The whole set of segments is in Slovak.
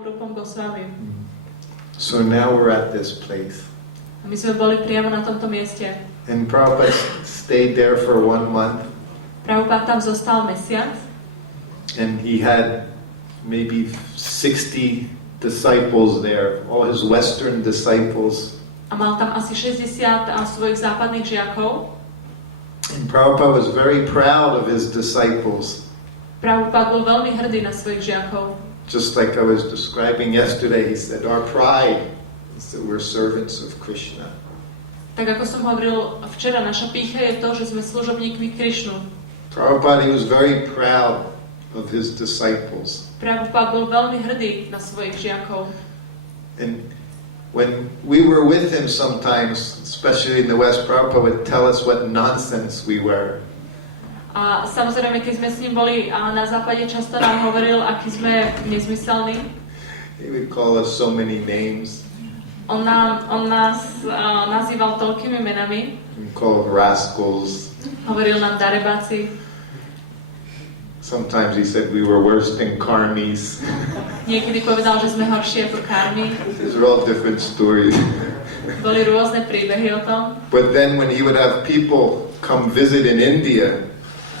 Bielom Rupom Goswami. So now we're at this place. A my sme boli priamo na tomto mieste. And Prabhupada stayed there for 1 month. Prabhupada tam zostal mesiac. And he had maybe 60 disciples there, all his Western disciples. A mal tam asi 60 svojich západných žiakov. And Prabhupada was very proud of his disciples. Prabhupada bol veľmi hrdý na svojich žiakov. Just like I was describing yesterday, he said, our pride is that we're servants of Krishna. Tak ako som hovoril včera, naša pýcha je to, že sme služobníkmi Krišnu. Prabhupada, he was very proud of his disciples. Prabhupada bol veľmi hrdý na svojich žiakov. And when we were with him sometimes, especially in the West, Prabhupada would tell us what nonsense we were. A samozrejme, keď sme s ním boli na západe, často nám hovoril, aký sme nezmyselní. He would call us so many names. On nás nazýval toľkými menami. He called rascals. Hovoril nám darebáci. Sometimes he said we were worse than karmis. Niekedy povedal, že sme horšie ako karmy. These are all different stories. Boli rôzne príbehy o tom. But then when he would have people come visit in India,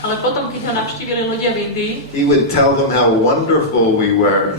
Ale potom, keď ho navštívili ľudia v Indii, he would tell them how wonderful we were.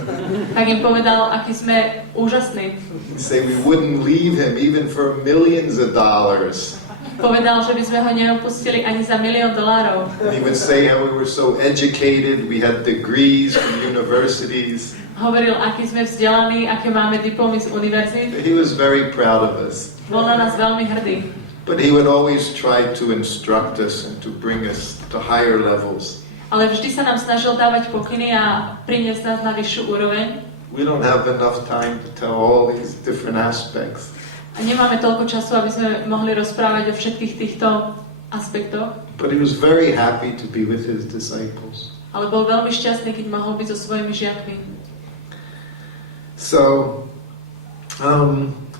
tak im povedal, aký sme úžasní. He'd say we wouldn't leave him even for millions of dollars. Povedal, že by sme ho neopustili ani za $1,000,000. And he would say how we were so educated, we had degrees from universities. Hovoril, aký sme vzdelaní, aké máme diplomy z univerzít. He was very proud of us. Bol na nás veľmi hrdý. But he would always try to instruct us and to bring us to higher levels. Ale vždy sa nám snažil dávať pokyny a priniesť nás na vyššiu úroveň. We don't have enough time to tell all these different aspects. A nemáme toľko času, aby sme mohli rozprávať o všetkých týchto aspektoch. But he was very happy to be with his disciples. Ale bol veľmi šťastný, keď mohol byť so svojimi žiakmi. So,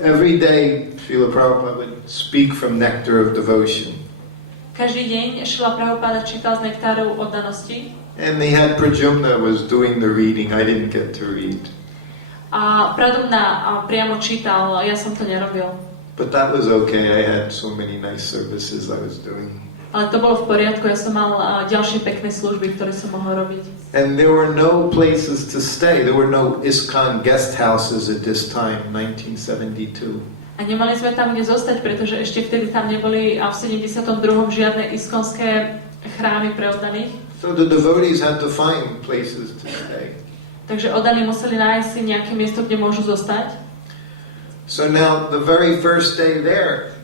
every day Srila Prabhupada would speak from Nectar of Devotion. Každý deň Srila Prabhupada čítal z nektáru oddanosti. And they had Prajumna was doing the reading. I didn't get to read. A Pradumna priamo čítal, ja som to nerobil. But that was okay. I had so many nice services I was doing. Ale to bolo v poriadku, ja som mal ďalšie pekné služby, ktoré som mohol robiť. And there were no places to stay. There were no ISKCON guest houses at this time, 1972. A nemali sme tam kde zostať, pretože ešte vtedy tam neboli v 72. žiadne iskonské chrámy pre oddaných. So the devotees had to find places to stay. Takže oddaní museli nájsť si nejaké miesto, kde môžu zostať. So now the very first day there,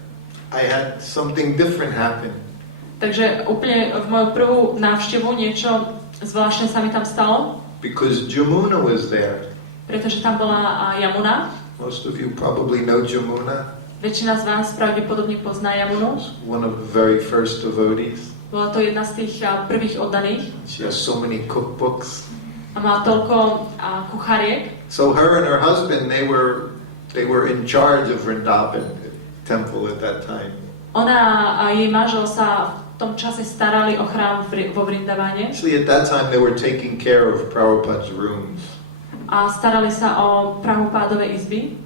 I had something different happen. Takže úplne v moju prvú návštevu niečo zvláštne sa mi tam stalo. Because Jamuna was there. Pretože tam bola Yamuna. Most of you probably know Jamuna. Väčšina z vás pravdepodobne pozná Yamunu. One of the very first devotees. Bola to jedna z tých prvých oddaných. She has so many cookbooks. A má toľko kuchariek. So her and her husband, they were in charge of Vrindavan temple at that time. Ona a jej manžel sa v tom čase starali o chrám vo Vrindavane. Actually, at that time they were taking care of Prabhupada's rooms. A starali sa o Prabhupádove izby.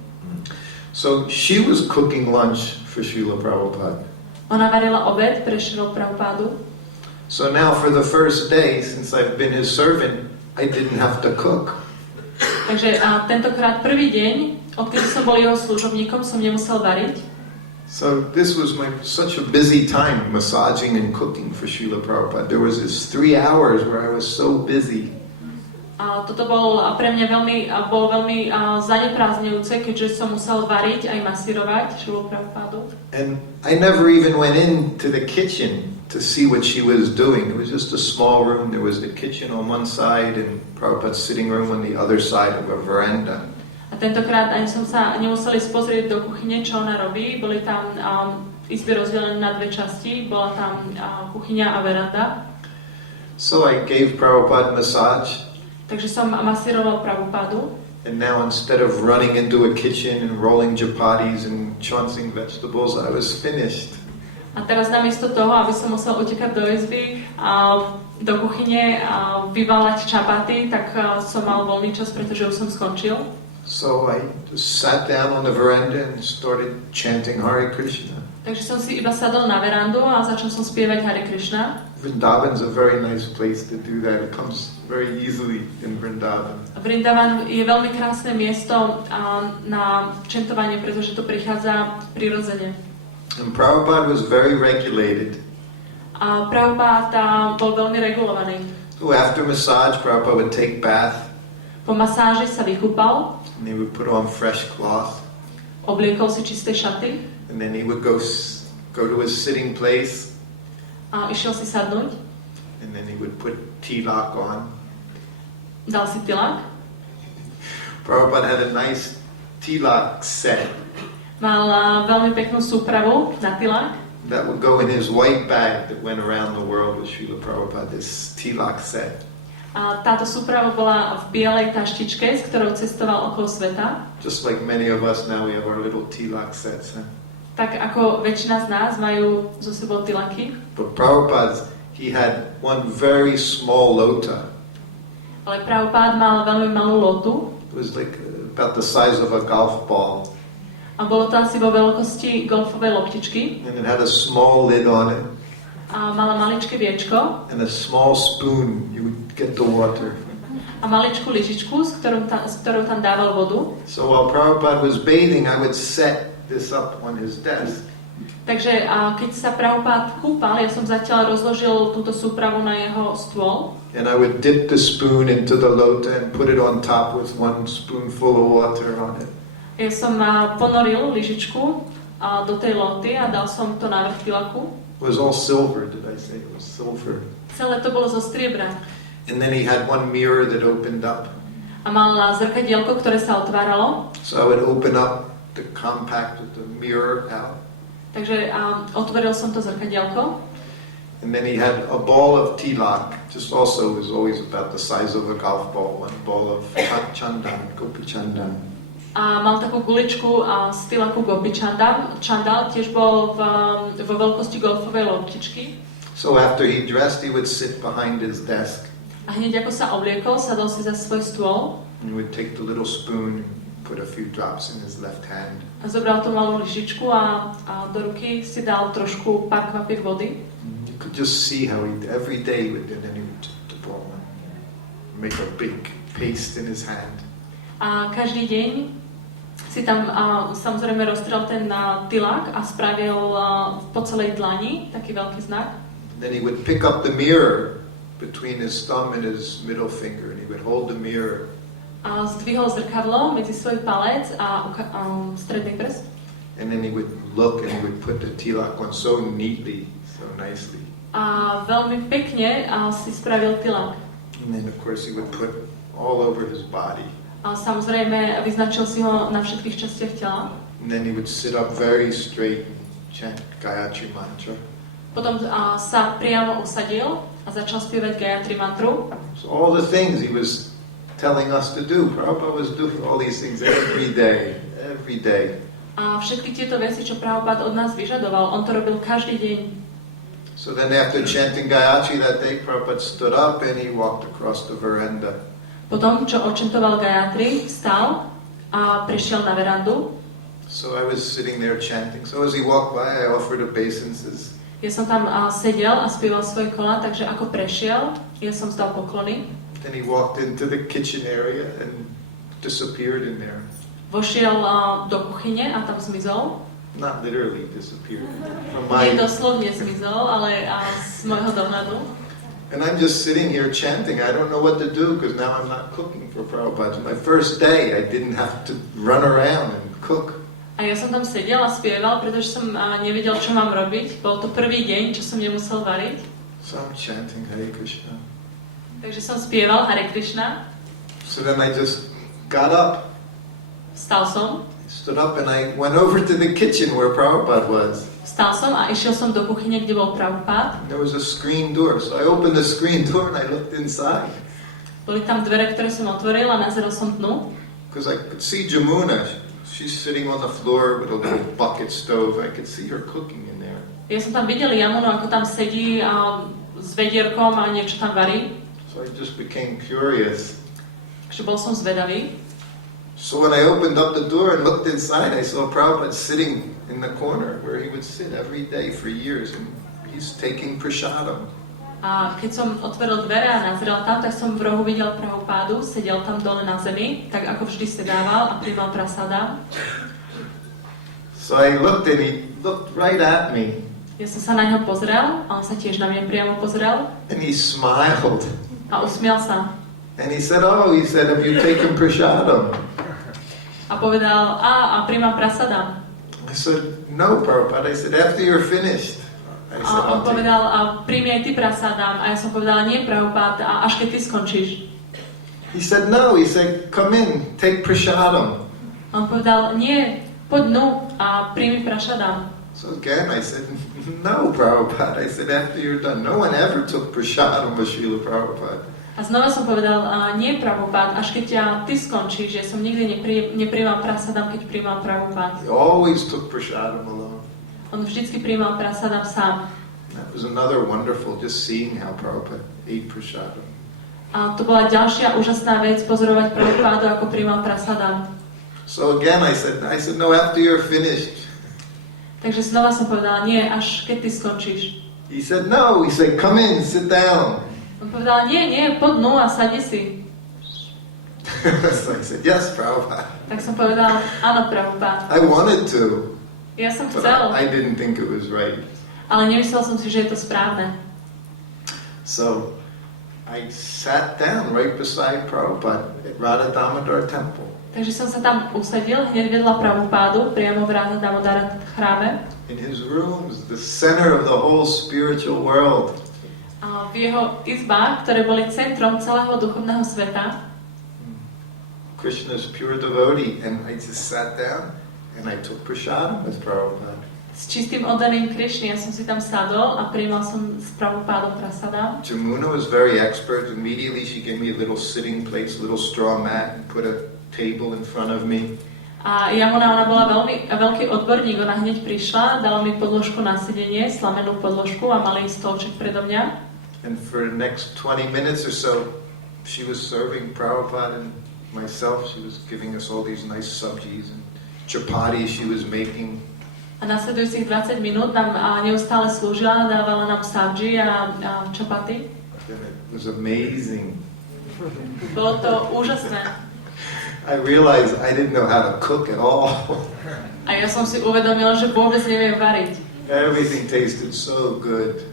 So she was cooking lunch for Srila Prabhupada. Ona varila obed pre Srilu Prabhupádu. So now for the first day, since I've been his servant, I didn't have to cook. Takže tentokrát prvý deň, odkedy som bol jeho služobníkom, som nemusel variť. So this was such a busy time, massaging and cooking for Srila Prabhupada. There was this 3 hours where I was so busy. A toto bol pre mňa veľmi zaneprázdňujúce, keďže som musel variť aj masírovať Srilu Prabhupádu. And I never even went into the kitchen to see what she was doing. It was just a small room. There was the kitchen on one side and Prabhupada's sitting room on the other side of a veranda. A tentokrát ani som sa nemuseli spozrieť do kuchyne, čo ona robí. Boli tam izby rozdelené na dve časti. Bola tam kuchyňa a veranda. So I gave Prabhupada massage. Takže som masíroval Prabhupádu. And now instead of running into a kitchen and rolling chapatis and chancing vegetables, I was finished. A teraz namiesto toho, aby som musel utekať do izby a do kuchyne vyvalať čapaty, tak som mal voľný čas, pretože už som skončil. So I just sat down on the veranda and started chanting Hare Krishna. Takže som si iba sadol na verandu a začal som spievať Hare Krishna. Vrindavan's a very nice place to do that. It comes very easily in Vrindavan. Vrindavan je veľmi krásne miesto na čentovanie, pretože to prichádza prirodzene. And Prabhupada was very regulated. A Prabhupada bol veľmi regulovaný. So after massage, Prabhupada would take bath. Po masáži sa vykúpal. And he would put on fresh cloth. Obliekol si čisté šaty. And then he would go to his sitting place. A išiel si sadnúť. And then he would put tilak on. Dal si tilak. Prabhupada had a nice tilak set. Mal veľmi peknú súpravu na tilak. That would go in his white bag that went around the world with Srila Prabhupada, this tilak set. A táto súprava bola v bielej taštičke, s ktorou cestoval okolo sveta. Just like many of us now, we have our little tilak sets. Huh? Tak ako väčšina z nás majú so sebou tilaky. But Prabhupada, he had one very small lota. Ale Prabhupada mal veľmi malú lotu. It was like about the size of a golf ball. A bolo to asi vo veľkosti golfovej loptičky. And it had a small lid on it. A mala maličké viečko. And a small spoon, you would get the water. A maličkú lyžičku, s ktorou tam dával vodu. So while Prabhupada was bathing, I would set this up on his desk. Takže keď sa Prabhupada kúpal, ja som zatiaľ rozložil túto súpravu na jeho stôl. And I would dip the spoon into the lota and put it on top with one spoonful of water on it. Ja som ponoril lyžičku do tej loty a dal som to na vrch tilaku. It was all silver, did I say? It was silver. Celé to bolo zo striebra. And then he had one mirror that opened up. A mal zrkadielko, ktoré sa otváralo. So I would open up the compact with the mirror out. Takže otvoril som to zrkadielko. And then he had a ball of tilak, just also was always about the size of a golf ball, one ball of chandan, gopi chandan. A mal takú guličku z tilaku gopi chandal. Chandal tiež bol vo veľkosti golfovej loptičky. So after he dressed, he would sit behind his desk. A hneď ako sa obliekol, sadol si za svoj stôl. And he would take the little spoon and put a few drops in his left hand. A zobral tú malú lyžičku a do ruky si dal trošku pár kvapiek vody. And you could just see how he every day would, and then he would make a big paste in his hand. A každý deň si tam samozrejme roztrel ten tilák a spravil po celej dlani taký veľký znak. Then he would pick up the mirror between his thumb and his middle finger, and he would hold the mirror. A zdvihol zrkadlo medzi svoj palec a stredný prst. And then he would look and he would put the tilak on so neatly, so nicely. A veľmi pekne si spravil tilák. And then of course he would put all over his body. A samozrejme vyznačil si ho na všetkých častiach tela. And then he would sit up very straight and chant Gayatri mantra. Potom sa priamo usadil a začal spievať Gayatri mantru. So all the things he was telling us to do, Prabhupada was doing all these things every day, every day. A všetky tieto veci, čo Prabhupada od nás vyžadoval, on to robil každý deň. So then after chanting Gayatri that day, Prabhupada stood up and he walked across the veranda. Potom, čo odčentoval Gayatri, vstal a prešiel na verandu. So I was sitting there chanting. So as he walked by, I offered obeisances. Ja som tam sedel a spieval svoje kola, takže ako prešiel, ja som vzdal poklony. Then he walked into the kitchen area and disappeared in there. Vošiel do kuchyne a tam zmizol. Not literally disappeared. From Nie my, doslovne zmizol, ale z môjho dohľadu. and I'm just sitting here chanting. I don't know what to do because now I'm not cooking for Prabhupada. My first day, I didn't have to run around and cook. A ja som tam sedel a spieval, pretože som nevedel, čo mám robiť. Bol to prvý deň, čo som nemusel variť. So I'm chanting Hare Krishna. Takže som spieval Hare Krishna. So then I just got up. Vstal som. I stood up and I went over to the kitchen where Prabhupada was. Vstal som a išiel som do kuchyne, kde bol Prabhupada. There was a screen door, so I opened the screen door and I looked inside. Boli tam dvere, ktoré som otvoril a nazrel som dnu. Because I could see Jamuna. She's sitting on the floor with a little bucket stove. I could see her cooking in there. Ja som tam videl Jamunu, ako tam sedí s vedierkom a niečo tam varí. So I just became curious. Takže bol som zvedavý. So when I opened up the door and looked inside, I saw Prabhupada sitting in the corner where he would sit every day for years, and he's taking prasadam. A keď som otvoril dvere a nazrel tam, tak som v rohu videl Prabhupádu, sedel tam dole na zemi, tak ako vždy sedával a prijímal prasadam. So I looked and he looked right at me. Ja som sa na ňo pozrel a on sa tiež na mňa priamo pozrel And he smiled. a usmial sa. And he said, have you taken prasadam? A povedal, a prijímam prasadam. I said, no, Prabhupada. I said, after you're finished. I said, A on I'll take povedal, a príjmi aj ty prasadam. A ja som povedala, nie Prabhupád, a až keď ty skončíš. He said, no. He said, come in, take prasadam. A on povedal, nie, poď dnu a príjmi prasadam. So again, I said, no, Prabhupada. I said, after you're done. No one ever took prasadam with Srila Prabhupada. A znova som povedal, nie Prabhupád, až keď ty skončíš. Ja som nikdy neprijímal prasadam, keď prijímal Prabhupád. He always took prasadam alone. On vždycky prijímal prasadam sám. That was another wonderful, just seeing how Prabhupada ate prasadam. A to bola ďalšia úžasná vec, pozorovať Prabhupádu, ako prijímal prasadam. So again, I said, no, after you're finished. Takže znova som povedala, nie, až keď ty skončíš. He said, no. He said, come in, sit down. On povedal, nie, poď dnu a sadni si. So I said, yes, Prabhupada. Tak som povedal, áno, Prabhupád. I wanted to, Ja som but chcel, I didn't think it was right. ale nemyslel som si, že je to správne. So I sat down right beside Prabhupada at Radha Damodar Temple. Takže som sa tam usadil, hneď vedľa Prabhupádu, priamo v Radha Damodara chráme. In his rooms, the center of the whole spiritual world. A v jeho izbách, ktoré boli centrom celého duchovného sveta, Krishna's pure devotee, and I just sat down and I took prasadam with Prabhupada. s čistým oddaným Krišny, ja som si tam sadol a prijímal som s Prabhupádom prasadam. Jamuna was very expert. Immediately she gave me a little sitting place, a little straw mat, and put a table in front of me. A Yamuna, ona bola veľký odborník, ona hneď prišla, dala mi podložku na sedenie, slamenú podložku a malý stolček predo mňa. And for the next 20 minutes or so, she was serving Prabhupada and myself. She was giving us all these nice sabjis and chapatis she was making. A nasledujúcich 20 minút nám neustále slúžila, dávala nám sabji a čapaty. And it was amazing. Bolo to úžasné. I realized I didn't know how to cook at all. A ja som si uvedomila, že vôbec neviem variť. Everything tasted so good.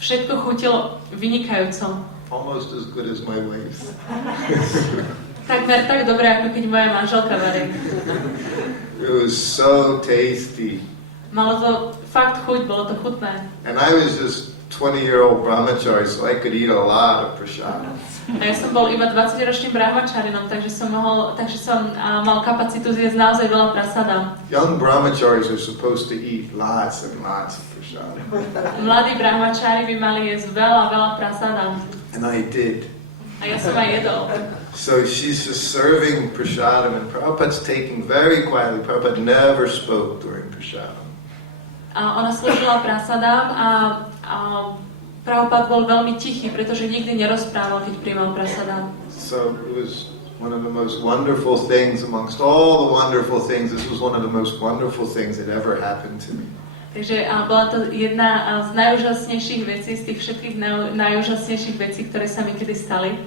Všetko chutilo vynikajúco. Almost as good as my wife's. Takmer tak dobre, ako keď moja manželka varí. It was so tasty. Malo to fakt chuť, bolo to chutné. And I was just 20-year-old brahmachari, so I could eat a lot of prasadam. A ja som bol iba 20-ročným brahmačarinom, takže som mal kapacitu zjesť naozaj veľa prasadam. Young brahmacharis are supposed to eat lots and lots of prasadam. Mladí brahmačári by mali jesť veľa prasadam. And I did. A ja som aj jedol. So she's just serving prasadam, and Prabhupada's taking very quietly. Prabhupada never spoke during prasadam. A ona slúžila prasadám a Prabhupád bol veľmi tichý, pretože nikdy nerozprával, keď prijímal prasadám. So it was one of the most wonderful things amongst all the wonderful things. This was one of the most wonderful things that ever happened to me. Takže bola to jedna z najúžasnejších vecí, z tých všetkých najúžasnejších vecí, ktoré sa mi kedy stali.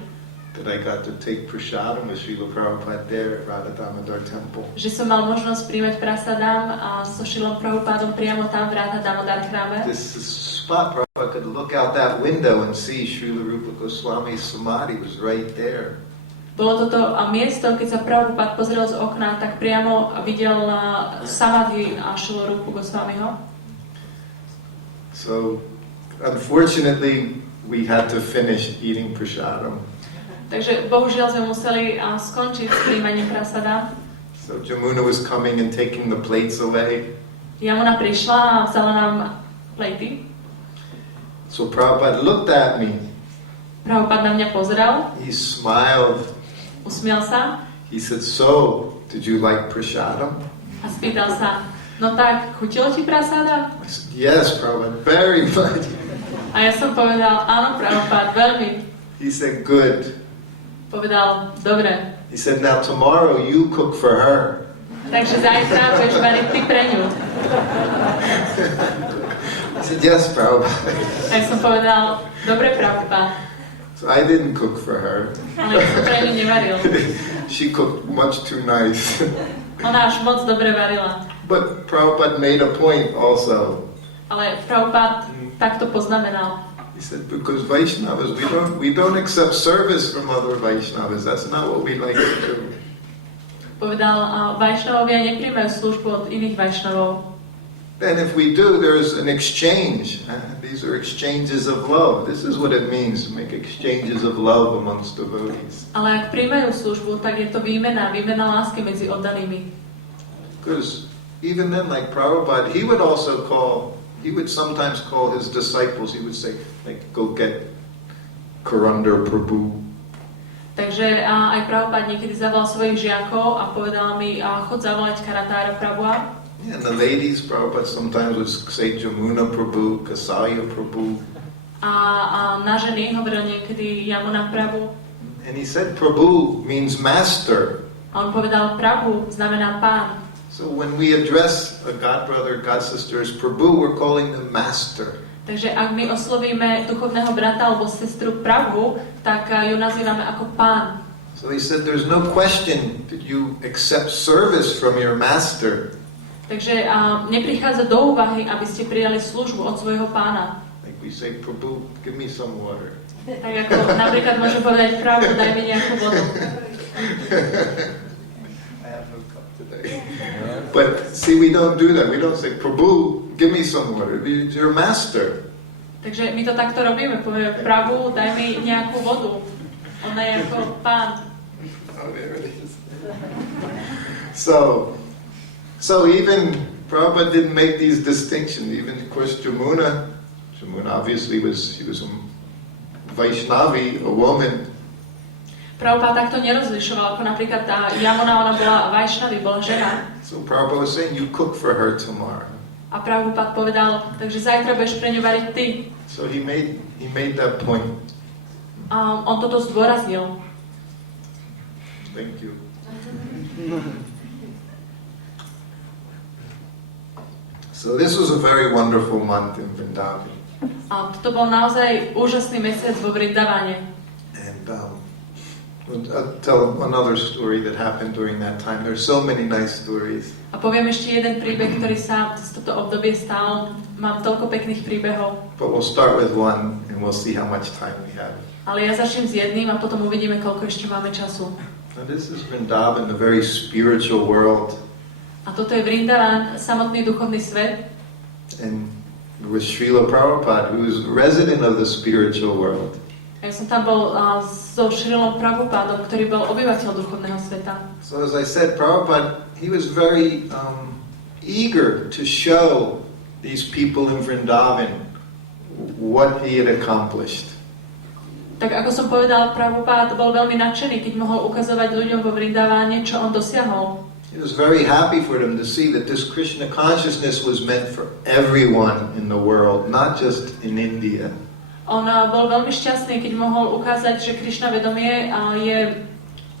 That I got to take prasadam with Srila Prabhupada there at Radha Damodar Temple. Že som mal možnosť príjmať prasadám so Srilom Prabhupádom priamo tam v Radha Damodar chráme. This spot, Prabhupada could look out that window and see Srila Rupa Goswami's samadhi was right there. Bolo toto miesto, keď sa Prabhupád pozrel z okna, tak priamo videl samadhi a Srilu Rupu Goswamiho. So, unfortunately, we had to finish eating prasadam. Takže bohužiaľ sme museli skončiť s príjmaním prasadám. So Jamuna was coming and taking the plates away. Yamuna prišla a vzala nám plejty. So Prabhupada looked at me. Prabhupád na mňa pozrel, He smiled. usmiel sa He said, so, did you like prasadam? a spýtal sa, no tak, chutilo ti prasada? I said, yes, Prabhupada, very much. A ja som povedal, áno, Prabhupád, veľmi. He said, good. Povedal, dobre. He said, now tomorrow you cook for her. Takže zajtra budeš variť ty pre ňu. I said, yes, Prabhupada. A ja som povedal, dobre, Prabhupád. So I didn't cook for her. Ale ja som pre ňu nevaril. She cooked much too nice. Ona až moc dobre varila. But Prabhupada made a point also. Ale Prabhupád takto poznamenal. He said, because Vaishnavas, we don't accept service from other Vaishnavas. That's not what we like to do. Povedal, Vaishnavovia nepríjmajú službu od iných Vaishnavov. And if we do, there's an exchange. These are exchanges of love. This is what it means to make exchanges of love amongst devotees. Ale ak príjmajú službu, tak je to výmena lásky medzi oddanými. Because even then, like Prabhupada, he would sometimes call his disciples, he would say, like, go get Karandar Prabhu. Takže aj Prabhupád niekedy zavolal svojich žiakov a povedal mi, chod zavolať Karatára Prabhua. Yeah, and the ladies, Prabhupada sometimes would say Jamuna Prabhu, Kasaya Prabhu. A na ženy hovoril niekedy Yamuna Prabhu. And he said Prabhu means master. A on povedal Prabhu znamená pán. So when we address a god brother, god sister as Prabhu, we're calling them master. Takže ak my oslovíme duchovného brata alebo sestru Prabhu, tak ju nazývame ako pán. So he said there's no question that you accept service from your master. Takže neprichádza do úvahy, aby ste prijali službu od svojho pána. Like we say, Prabhu, give me some water. Tak ako napríklad môžem povedať Prabhu, daj mi nejakú vodu. I have no cup today. But see, we don't do that. We don't say, Prabhu, give me some water. You're your master. Takže my to takto robíme. Povieme, Prabhu, daj mi nejakú vodu. Ona je ako pán. Oh, there it is. So even Prabhupada didn't make these distinctions. Even, of course, Jamuna obviously she was a Vaishnavi, a woman. Prabhupada takto nerozlišoval, ako napríklad tá Yamuna, ona bola Vaishnavi, bola žena. So Prabhupada was saying, you cook for her tomorrow. A Prabhupada povedal, takže zajtra budeš pre ňu variť ty. So he made that point. On toto zdôraznil. Thank you. So this was a very wonderful month in Vrindavan. A toto bol naozaj úžasný mesiac vo Vrindavane. And I'll tell another story that happened during that time. There's so many nice stories. A poviem ešte jeden príbeh, ktorý sa cez toto obdobie stal. Mám toľko pekných príbehov. But we'll start with one and we'll see how much time we have. Ale ja začnem s jedným a potom uvidíme, koľko ešte máme času. Now this is Vrindavan, the very spiritual world. A toto je Vrindavan, samotný duchovný svet. And with Srila Prabhupada, who is resident of the spiritual world. Ja som tam bol so Srilom Prabhupádom, ktorý bol obyvateľ duchovného sveta. So as I said, Prabhupada, he was very eager to show these people in Vrindavan what he had accomplished. Tak ako som povedal, Prabhupád bol veľmi nadšený, keď mohol ukazovať ľuďom vo Vrindaváne, čo on dosiahol. He was very happy for them to see that this Krishna consciousness was meant for everyone in the world, not just in India. On bol veľmi šťastný, keď mohol ukázať, že Krishna vedomie je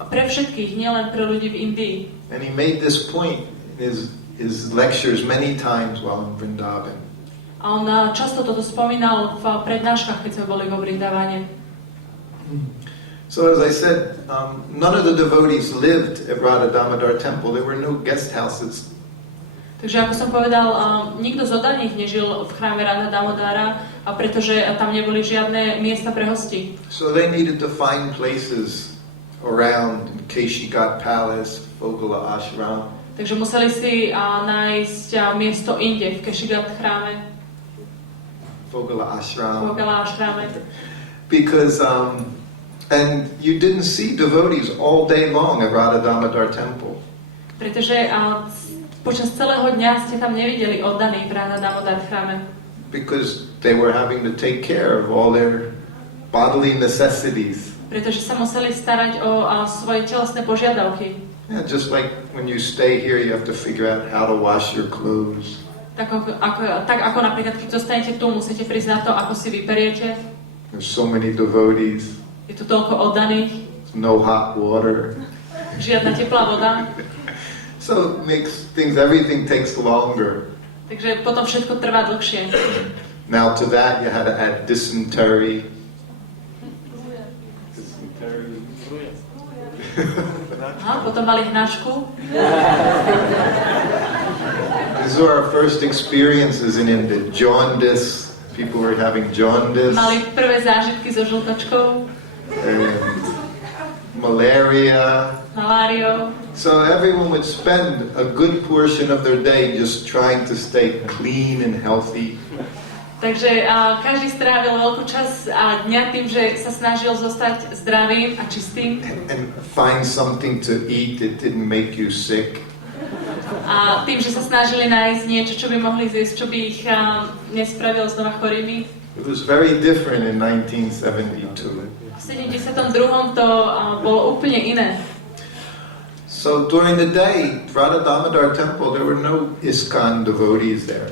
pre všetkých, nielen pre ľudí v Indii. And he made this point in his lectures many times while in Vrindavan. A on často toto spomínal v prednáškach, keď sme boli vo Vrindavane. So as I said, none of the devotees lived at Radha Damodar temple. There were no guest houses. Takže ako som povedal, nikto z oddaných nežil v chráme Radha Damodara, a pretože tam neboli žiadne miesta pre hosti. So they needed to find places around Keshigat Palace, Fogala Ashram. Takže museli si nájsť miesto inde, v Keshigat chráme. Fogala Ashram. Fogala Ashram. Because and you didn't see devotees all day long at Radha Damodar temple. Pretože počas celého dňa ste tam nevideli oddaných v Radha Damodar chráme. Because they were having to take care of all their bodily necessities. Pretože sa museli starať o svoje telesné požiadavky. Yeah, just like when you stay here, you have to figure out how to wash your clothes. Tak ako napríklad, keď zostanete tu, musíte prísť na to, ako si vyberiete. There's so many devotees. Je tu toľko oddaných. No hot water. Žiadna teplá voda. So it makes things, everything takes longer. Takže potom všetko trvá dlhšie. Now to that you had to add dysentery. Aha, potom mali hnačku. These were our first experiences in India. Jaundice. People were having jaundice. Mali prvé zážitky so žltačkou. And malaria. Maláriou. So everyone would spend a good portion of their day just trying to stay clean and healthy. Takže každý strávil veľkú časť dňa tým, že sa snažil zostať zdravým a čistým. And find something to eat that didn't make you sick. A tým, že sa snažili nájsť niečo, čo by mohli zjesť, čo by ich nespravilo znova chorými. It was very different in 1972. V 72. to bolo úplne iné. So during the day, Radha Damodar temple, there were no ISKCON devotees there.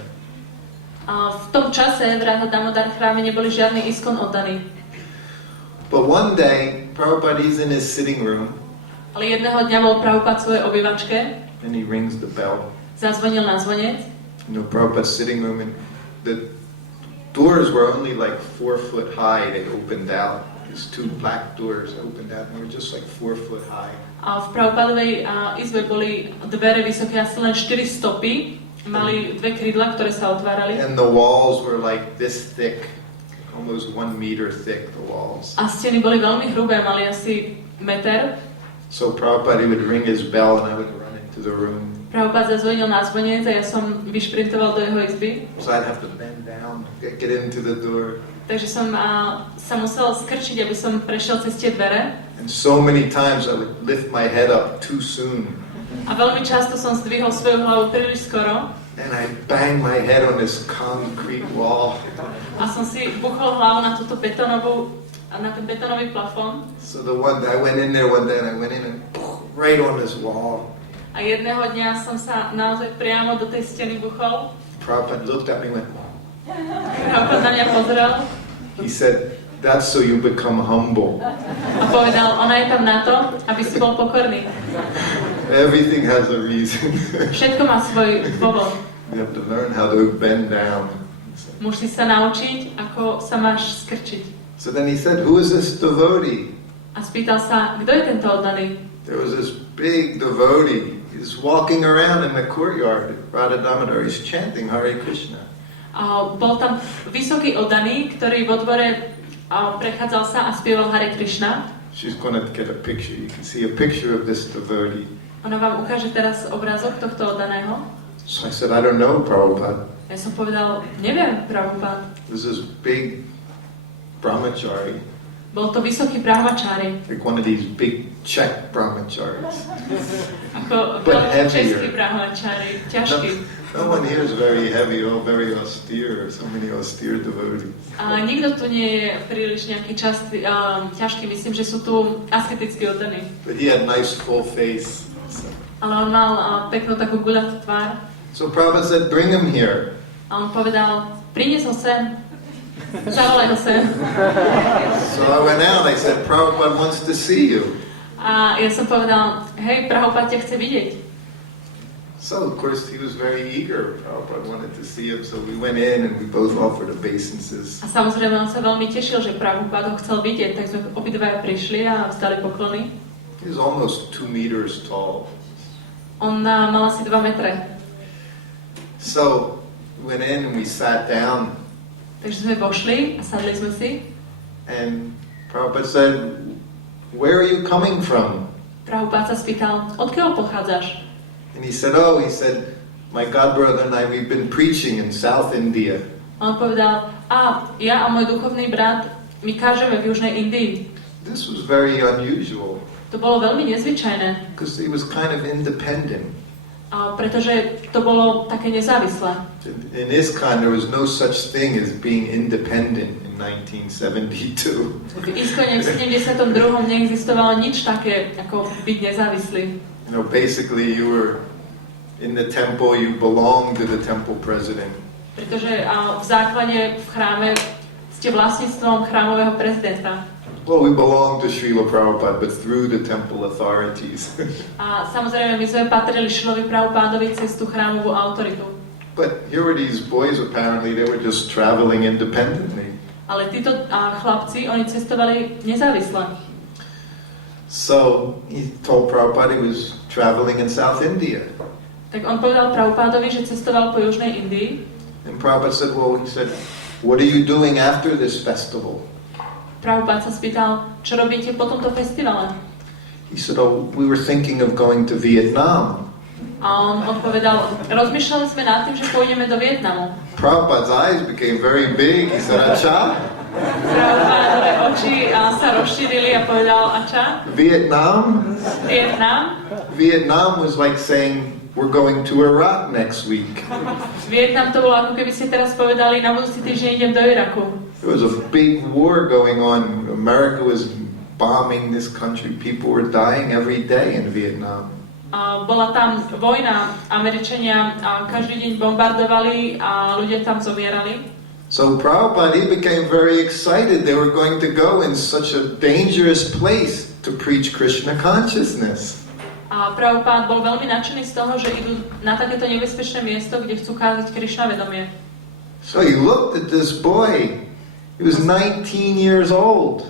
V tom čase v Radha Damodar chráme neboli žiadni ISKCON oddaní. But one day, Prabhupada is in his sitting room, Ale jedného dňa bol Prabhupada v svojej obývačke, and he rings the bell. zazvonil na zvonec. You know, Prabhupada's sitting room, and the doors were only like 4 foot high. They opened out. These 2 black doors opened out, and they were just like 4 foot high. A v Prabhupadovej izbe boli dvere vysoké asi len 4 stopy. Mali 2 krídla, ktoré sa otvárali. And the walls were like this thick, almost 1 meter thick, the walls. A steny boli veľmi hrubé, mali asi meter. So Prabhupada would ring his bell, and I would run into the room. Prabhupada zazvonil na zvonec a ja som vyšprintoval do jeho izby. So I'd have to bend down, get into the door. Takže som sa musel skrčiť, aby som prešiel cez tie dvere. And so many times I would lift my head up too soon. A veľmi často som zdvihol svoju hlavu príliš skoro. And I bang my head on this concrete wall. A som si buchol hlavu na túto na ten betónový plafón. So I went in there one day, and I went in and right on this wall. A jedného dňa som sa naozaj priamo do tej steny buchol. Prabhupada looked at me and went, Prabhupada na mňa pozrel he said, that's so you become humble. a povedal, ona je tam na to, aby si bol pokorný. Everything has a reason. Všetko má svoj dôvod. You have to learn how to bend down. Musíš sa naučiť, ako sa máš skrčiť. So then he said, who is this devotee? A spýtal sa, kto je tento oddaný? There was this big devotee. He's walking around in the courtyard. Radha Damodar, he's chanting Hare Krishna. A bol tam vysoký oddaný, ktorý vo dvore prechádzal sa a spieval Hare Krishna. She's going to get a picture. You can see a picture of this devotee. Ona vám ukáže teraz obrázok tohto oddaného. So I said, I don't know, Prabhupada. Ja som povedal, neviem, Prabhupada. There's this big brahmachari, Bol to vysoký brahmačári. like one of these big Czech brahmacharis. Ako But heavier. český brahmačári, ťažký. No one here is very heavy, all very austere, so many austere devotees. A nikto tu nie je príliš nejaký ťažký, myslím, že sú tu asketicky oddaní. But he had nice full face. Ale on mal peknú takú guľatú tvár. So Prabhupada said, bring him here. A on povedal, prinies ho sem. Zavolaj ho sem. So I went out, I said, Prabhupada wants to see you. A ja som povedal, hej, Prabhupada ťa chce vidieť. So of course he was very eager. Prabhupada wanted to see him, so we went in and we both offered obeisances. A samozrejme, on sa veľmi tešil, že Prabhupada ho chcel vidieť, tak sme obidvaja prišli a vzdali poklony. He was almost 2 meters tall. On mal asi 2 metre. So we went in and we sat down, Takže sme vošli a sadli sme si. and Prabhupada said, where are you coming from? Prabhupada sa spýtal, odkiaľ pochádzaš? And he said, my godbrother and I, we've been preaching in South India. A on povedal, ja a môj duchovný brat, my kážeme v Južnej Indii. This was very unusual, To bolo veľmi nezvyčajné, because he was kind of independent. Pretože to bolo také nezávislé. In ISKCON, there was no such thing as being independent in 1972. V ISKCONe v 72. neexistovalo nič také, ako byť nezávislý. Basically you were in the temple, you belong to the temple president. Pretože v základe v chráme ste vlastníctvom chrámového prezidenta. Well, we belong to Srila Prabhupada, but through the temple authorities. A samozrejme, my sme patrili Šrilovi Prabhupádovi cez tú chrámovú autoritu. But here were these boys, apparently, they were just traveling independently. Ale títo chlapci, oni cestovali nezávisle. So he told Prabhupada he was traveling in South India. Tak on povedal Prabhupádovi, že cestoval po Južnej Indii. And Prabhupada said, what are you doing after this festival? Prabhupád sa spýtal, čo robíte po tomto festivale? He said, we were thinking of going to Vietnam. A on odpovedal, rozmýšľali sme nad tým, že pôjdeme do Vietnamu. Prabhupada's eyes became very big. He said, Acha? Prabhupádové oči sa rozšírili a povedal, ača? Vietnam? Vietnam? Vietnam was like saying, we're going to Iraq next week. Vietnam to bolo, ako keby ste teraz povedali, na budúci týždeň idem do Iraku. There was a big war going on. America was bombing this country. People were dying every day in Vietnam. Bola tam vojna, Američania každý deň bombardovali a ľudia tam zomierali. So Prabhupada, he became very excited. They were going to go in such a dangerous place to preach Krishna consciousness. A Prabhupád bol veľmi nadšený z toho, že idú na takéto nebezpečné miesto, kde chcú kázať Krišna vedomie. So he looked at this boy. He was 19 years old.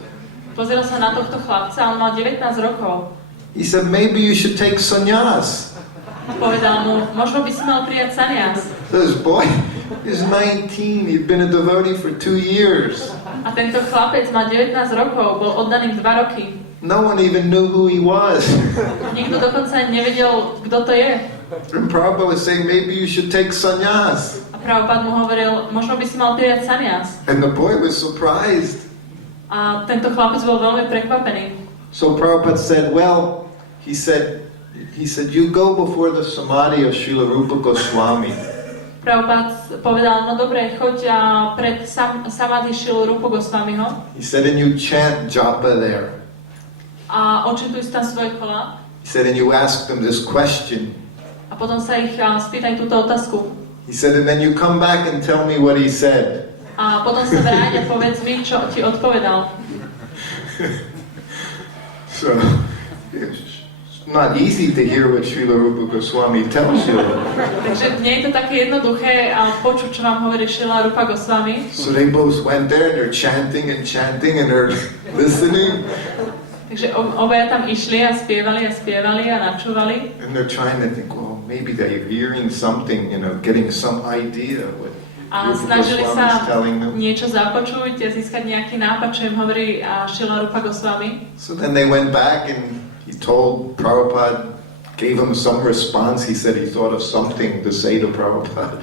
Pozeral sa na tohto chlapca, on mal 19 rokov. He said, maybe you should take sannyas. Povedal mu, možno by si mal prijať sannyas. This boy is 19. He'd been a devotee for 2 years. A tento chlapec má 19 rokov, bol oddaný 2 roky. No one even knew who he was. Nikto dokonca nevedel, kto to je. And Prabhupada was saying, maybe you should take sannyas. A Prabhupád mu hovoril, možno by si mal prijať sannyas. And the boy was surprised. A tento chlapec bol veľmi prekvapený. So Prabhupada said, he said, you go before the samadhi of Srila Rupa Goswami. Prabhupád povedal, no dobre, choď pred samadhi Srilu Rupu Goswamiho. He said, and you chant japa there. A očituj si tam svoje kola. He said, and you ask them this question. A potom sa ich spýtaj túto otázku. He said, and then you come back and tell me what he said. A potom sa vráť a povedz mi, čo ti odpovedal. So, it's not easy to hear what Srila Rupa Goswami tells you. Takže nie je to také jednoduché počuť, čo vám hovorí Srila Rupa Goswami. So they both went there and they're chanting and they're listening. Takže obaja tam išli a spievali a načúvali. And they're trying to think, well, maybe they're hearing something, getting some idea what A Rupa snažili Goswami is sa telling them. niečo započuť a získať nejaký nápad, čo im hovorí Srila Rupa Goswami. So then they went back and he told Prabhupada, gave him some response. He said he thought of something to say to Prabhupada.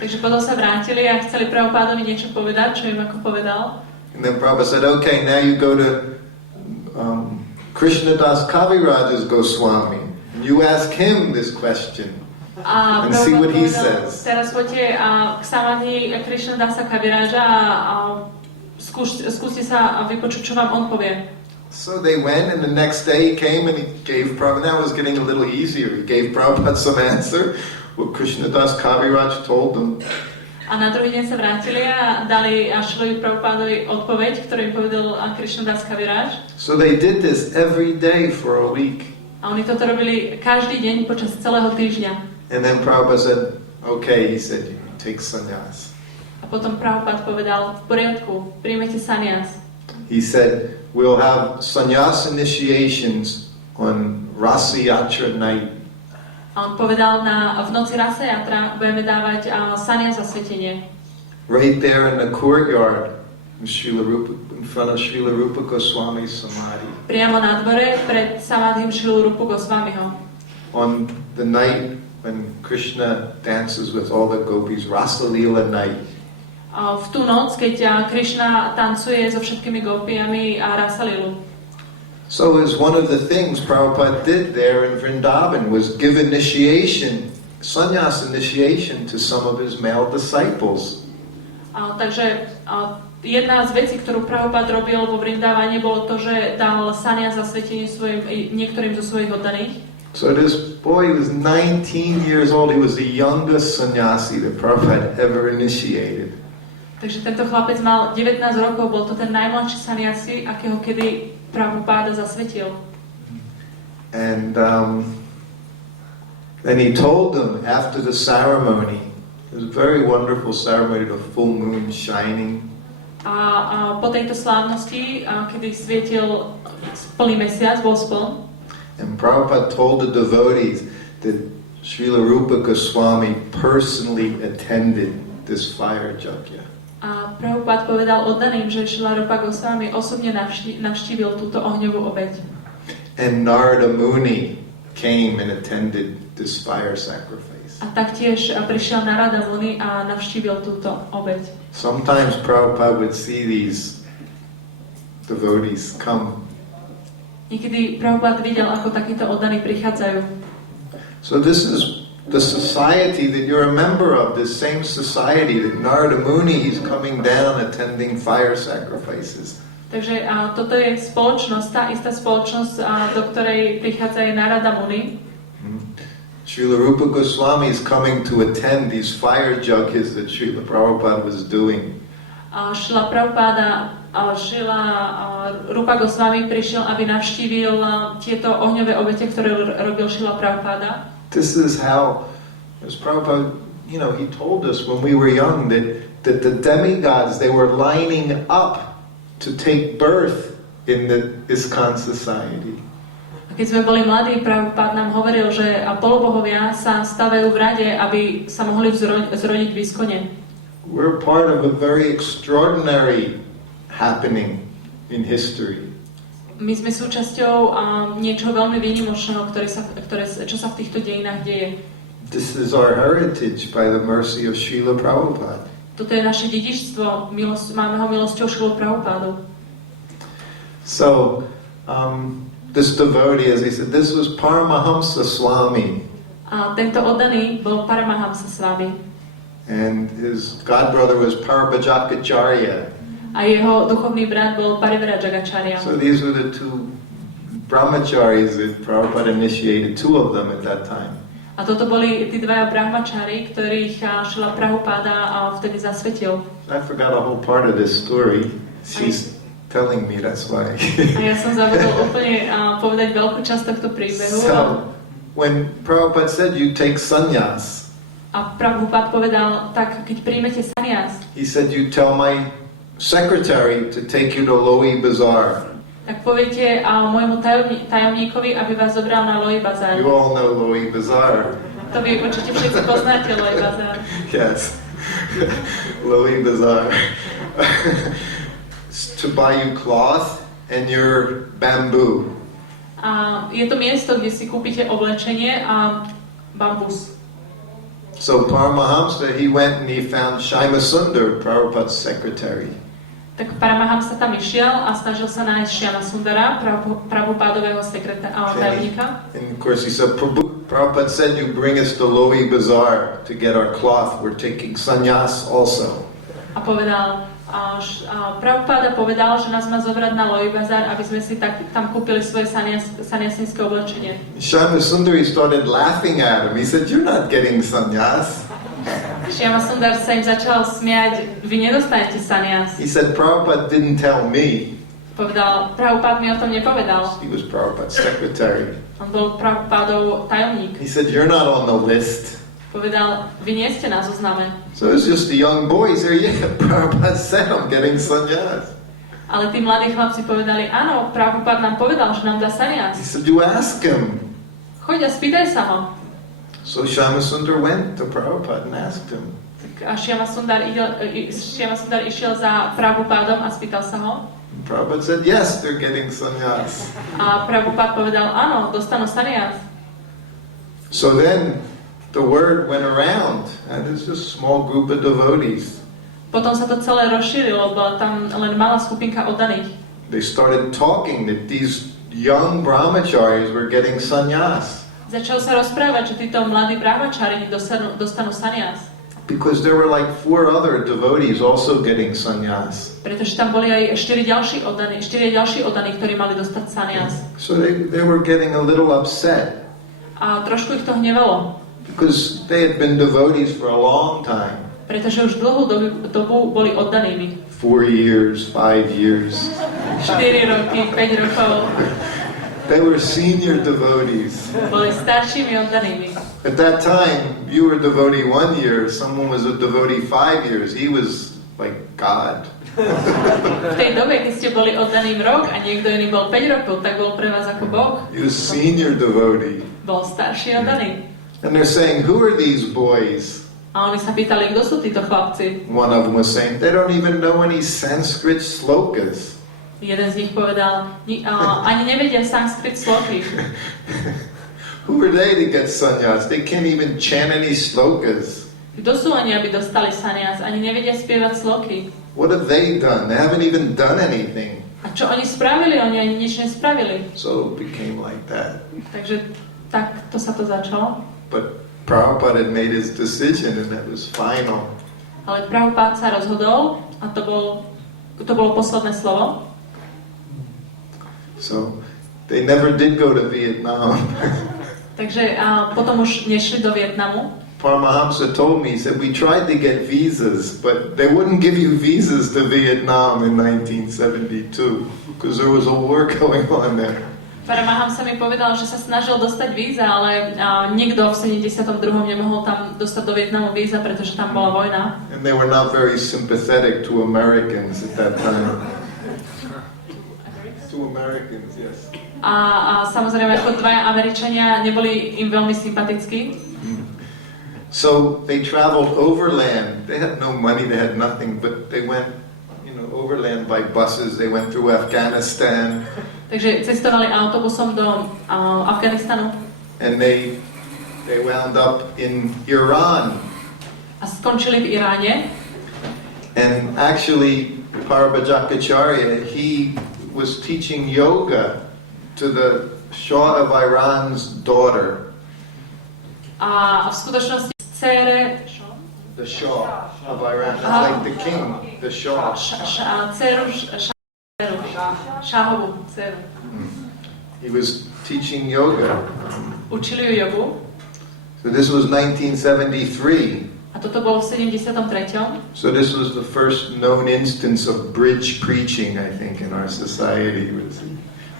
Takže potom sa vrátili a chceli Prabhupádovi niečo povedať, čo im ako povedal. And then Prabhupada said, okay, now you go to Krishnadas Kaviraj's Goswami. And you ask him this question. A and see what he povedal, says. Teraz poďte k samadhi Krishnadasa Kaviraja a skúste sa vypočuť, čo vám on povie. So they went, and the next day he came and he gave Prabhupada, that was getting a little easier. He gave Prabhupada some answer, what Krishnadas Kaviraj told them. A na druhý deň sa vrátili a dali Šrilovi Prabhupádovi odpoveď, ktorú im povedal Krishnadas Kaviraj. So they did this every day for a week. A oni toto robili každý deň počas celého týždňa. And then Prabhupada said, okay, he said, you take sannyas. A potom Prabhupád povedal, v poriadku, príjmete sannyas. He said, we'll have sannyas initiations on Rasa Yatra night. A on povedal, v noci Rasa Yatra budeme dávať sannyas zasvetenie. Right there in the courtyard in front of Srila Rupa Goswami's samadhi. Priamo na dvore pred samadhim Srilu Rupu Goswamiho. On the night when Krishna dances with all the gopis, Rasa Leela night. V tú noc, keď Krishna tancuje so všetkými gopiami a Rasa Leelu. So it was one of the things Prabhupada did there in Vrindavan, was give initiation, sannyas initiation to some of his male disciples. Takže jedna z vecí, ktorú Prabhupada robil vo Vrindavane, bolo to, že dal sannyas zasvetenie niektorým zo svojich oddaných. So this boy was 19 years old. He was the youngest sannyasi that Prabhupada ever initiated. Takže tento chlapec mal 19 rokov, bol to ten najmladší saniasi, akého kedy Prabhupáda zasvetil. And then he told them after the ceremony, it was a very wonderful ceremony, the full moon shining. A po tejto slávnosti, kedy svietil plný mesiac, bol spln, And Prabhupada told the devotees that Srila Rupa Goswami personally attended this fire yajna. a Prabhupád povedal oddaným, že Srila Rupa Goswami osobne navštívil túto ohňovú obeť. And Narada Muni came and attended this fire sacrifice. A taktiež prišiel Narada Muni a navštívil túto obeť. Sometimes Prabhupada would see these devotees come. Niekedy Prabhupád videl, ako takíto oddaní prichádzajú. So this is the society that you're a member of, this same society that Narada Muni, he's coming down attending fire sacrifices. Takže toto je spoločnosť, tá istá spoločnosť, do ktorej prichádza aj Narada Muni. Srila Rupa Goswami is coming to attend these fire yajnas that Srila Prabhupada was doing. Srila Rupa Goswami prišiel, aby navštívil tieto ohňové obete, ktoré robil Srila Prabhupada. This is how, as Prabhupada, he told us when we were young that the demigods, they were lining up to take birth in the ISKCON society. Keď sme boli mladí, Prabhupád nám hovoril, že polobohovia sa stavajú v rade, aby sa mohli zrodiť v Iskone. We're part of a very extraordinary happening in history. My sme súčasťou niečoho veľmi výnimočného, čo sa v týchto dejinách deje. This is our heritage by the mercy of Srila Prabhupada. Toto je naše dedičstvo, máme ho milosťou Srilu Prabhupádu. So, this devotee, as he said, this was Paramahamsa Swami. A tento oddaný bol Paramahamsa Swami. And his godbrother was Parabhajakacharya. A jeho duchovný brat bol Parivrajacharya. So these were the two brahmacharis that Prabhupada initiated, two of them at that time. A toto boli tí dvaja brahmačari, ktorých Srila Prabhupada vtedy zasvetil. I forgot a whole part of this story. She's telling me, that's why. A ja som zabudol úplne povedať veľkú časť tohto príbehu. So, when Prabhupada said you take sannyas, A Prabhupád povedal, tak keď príjmete sanias, he said you tell my secretary to take you to Loi Bazaar. tak poviete môjmu tajomníkovi, aby vás zobral na Loi Bazar. You all know Loi Bazaar. To vy určite všetci poznáte Loi Bazar. Yes. Loi Bazaar. To buy you cloth and your bamboo. A je to miesto, kde si kúpite oblečenie a bambus. So Paramahamsa, he went and he found Shyama Sundar, Prabhupada's secretary. Tak Paramahamsa tam išiel a snažil sa nájsť Shyama Sundara, Prabhupádového tajomníka. And of course he said, Prabhupada said you bring us to Loi Bazaar to get our cloth. We're taking sannyas also. A povedal, Prabhupáda povedal, že nás má zobrať na Loi Bazar, aby sme si tam kúpili svoje saniasinské oblečenie. Shyama Sundari started laughing at him. He said, you're not getting sannyas. Shyama Sundar sa im začal smiať, vy nedostanete sanias. He said, Prabhupada didn't tell me. Povedal, Prabhupád mi o tom nepovedal. He was Prabhupada's secretary. On bol Prabhupádov tajomník. He said, you're not on the list. Povedal, vy nie ste na zozname. So it's just the young boys there. Yeah, Prabhupada said I'm getting sannyas. Ale tí mladí chlapci povedali, áno, Prabhupád nám povedal, že nám dá sanias. He said, you ask him. Choď a spýtaj sa ho. So Shyama Sundar went to Prabhupada and asked him. Tak a Shyama Sundar išiel za Prabhupádom a spýtal sa ho. And Prabhupada said, yes, they're getting sannyas. A Prabhupád povedal, áno, dostanú sanias. So then the word went around, and there's a small group of devotees. Potom sa to celé rozšírilo, bola tam len malá skupinka oddaných. They started talking that these young brahmacharis were getting sannyas. Začal sa rozprávať, že títo mladí brahmačari dostanú sanias. Because there were like 4 other devotees also getting sannyas. Pretože tam boli aj 4 ďalší oddaní, ktorí mali dostať sanias. So they were getting a little upset. A trošku ich to hnevalo, because they had been devotees for a long time. pretože už dlhú dobu boli oddanými. 4 years, 5 years. 4 roky, 5 rokov. They were senior devotees. Boli staršími oddanými. At that time, you were a devotee 1 year, someone was a devotee 5 years. He was like God. V tej dobe, keď ste boli oddaným rok a niekto iný bol 5 rokov, tak bol pre vás ako Boh. He was senior devotee. Bol starší oddaný. And they're saying, who are these boys? A oni sa pýtali, kto sú títo chlapci. One of them was saying, they don't even know any Sanskrit slokas. Jeden z nich povedal, ani nevedia sanskrit sloky. Who are they to get sannyas? They can't even chant any slokas. Kto sú oni, aby dostali sanias? Ani nevedia spievať sloky. What have they done? They haven't even done anything. A čo oni spravili? Oni ani nič nespravili. So it became like that. Takže takto sa to začalo. But Prabhupada had made his decision and that was final. Ale Prabhupád sa rozhodol a to bolo posledné slovo. So they never did go to Vietnam. Takže potom už nešli do Vietnamu. Paramahamsa told me, he said, we tried to get visas, but they wouldn't give you visas to Vietnam in 1972 because there was a war going on there. Paramahamsa mi povedal, že sa snažil dostať víza, ale nikto v 72. nemohol tam dostať do Vietnamu víza, pretože tam bola vojna. And they were not very sympathetic to Americans at that time. To Americans, yes. A samozrejme, ako dvaja Američania neboli im veľmi sympatickí. So they traveled overland. They had no money, they had nothing, but they went, overland by buses. They went through Afghanistan. Takže cestovali autobusom do Afganistanu. And they wound up in Iran. A skončili v Iráne. And actually, Parabhajakacharya, he was teaching yoga to the Shah of Iran's daughter. A v skutočnosti dcére The Shah of Iran, like the king, the Shah. Šáhovú dceru. He was teaching yoga. Učili ju jogu. So this was 1973. A toto bolo v 73. So this was the first known instance of bridge preaching, I think, in our society.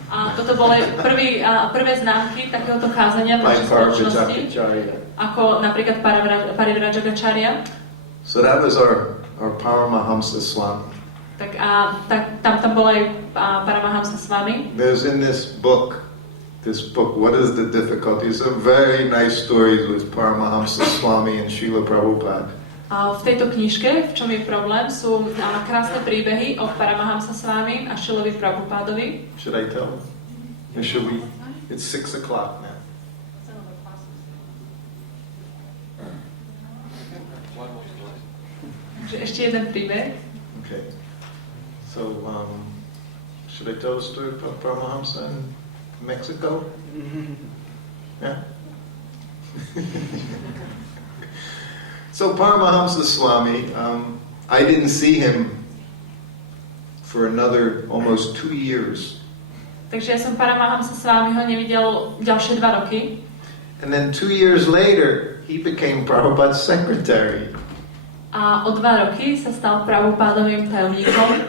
A toto boli prvé známky takéhoto kázania v našej spoločnosti, ako napríklad Parivrajakacharya. So that was our Paramahamsa Swami. Tak tam bol aj Paramahamsa s vami. There's in this book, What is the Difficulty? Some very nice stories with Paramahamsa Swami and Srila Prabhupada. A v tejto knižke, v čom je problém, sú krásne príbehy o Paramahamsa s vami a Šrilovi Prabhupádovi. Should I tell? Or should we? It's 6 o'clock now. Takže ešte jeden príbeh. Okay. So, should I tell the story about Paramahamsa in Mexico? Yeah. So Paramahamsa Swami, I didn't see him for another almost 2 years. Takže ja som Paramahamsa s vami ho nevidel ďalšie 2 roky. And then 2 years later, he became Prabhupada's secretary. A o 2 roky sa stal Prabhupádovým tajomníkom.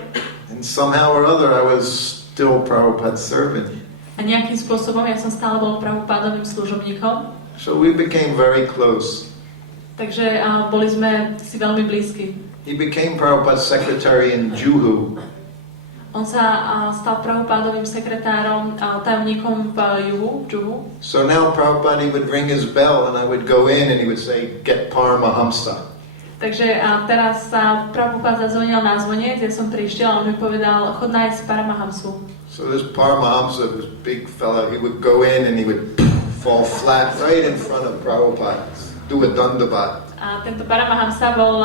And somehow or other, I was still Prabhupada's servant. A nejakým spôsobom ja som stále bol Prabhupádovým služobníkom. So we became very close. Takže boli sme si veľmi blízki. He became Prabhupada's secretary in Juhu. On sa stal Prabhupádovým sekretárom, tajomníkom v Juhu. So now Prabhupada, he would ring his bell and I would go in and he would say, get Paramahamsa. Takže teraz sa Prabhupád zazvonil na zvonec, ja som prišiel a on mi povedal, chod nájsť Paramahamsu. So this Paramahamsa, this big fella, he would go in and he would fall flat right in front of Prabhupada, do a dandavat. A tento Paramahamsa bol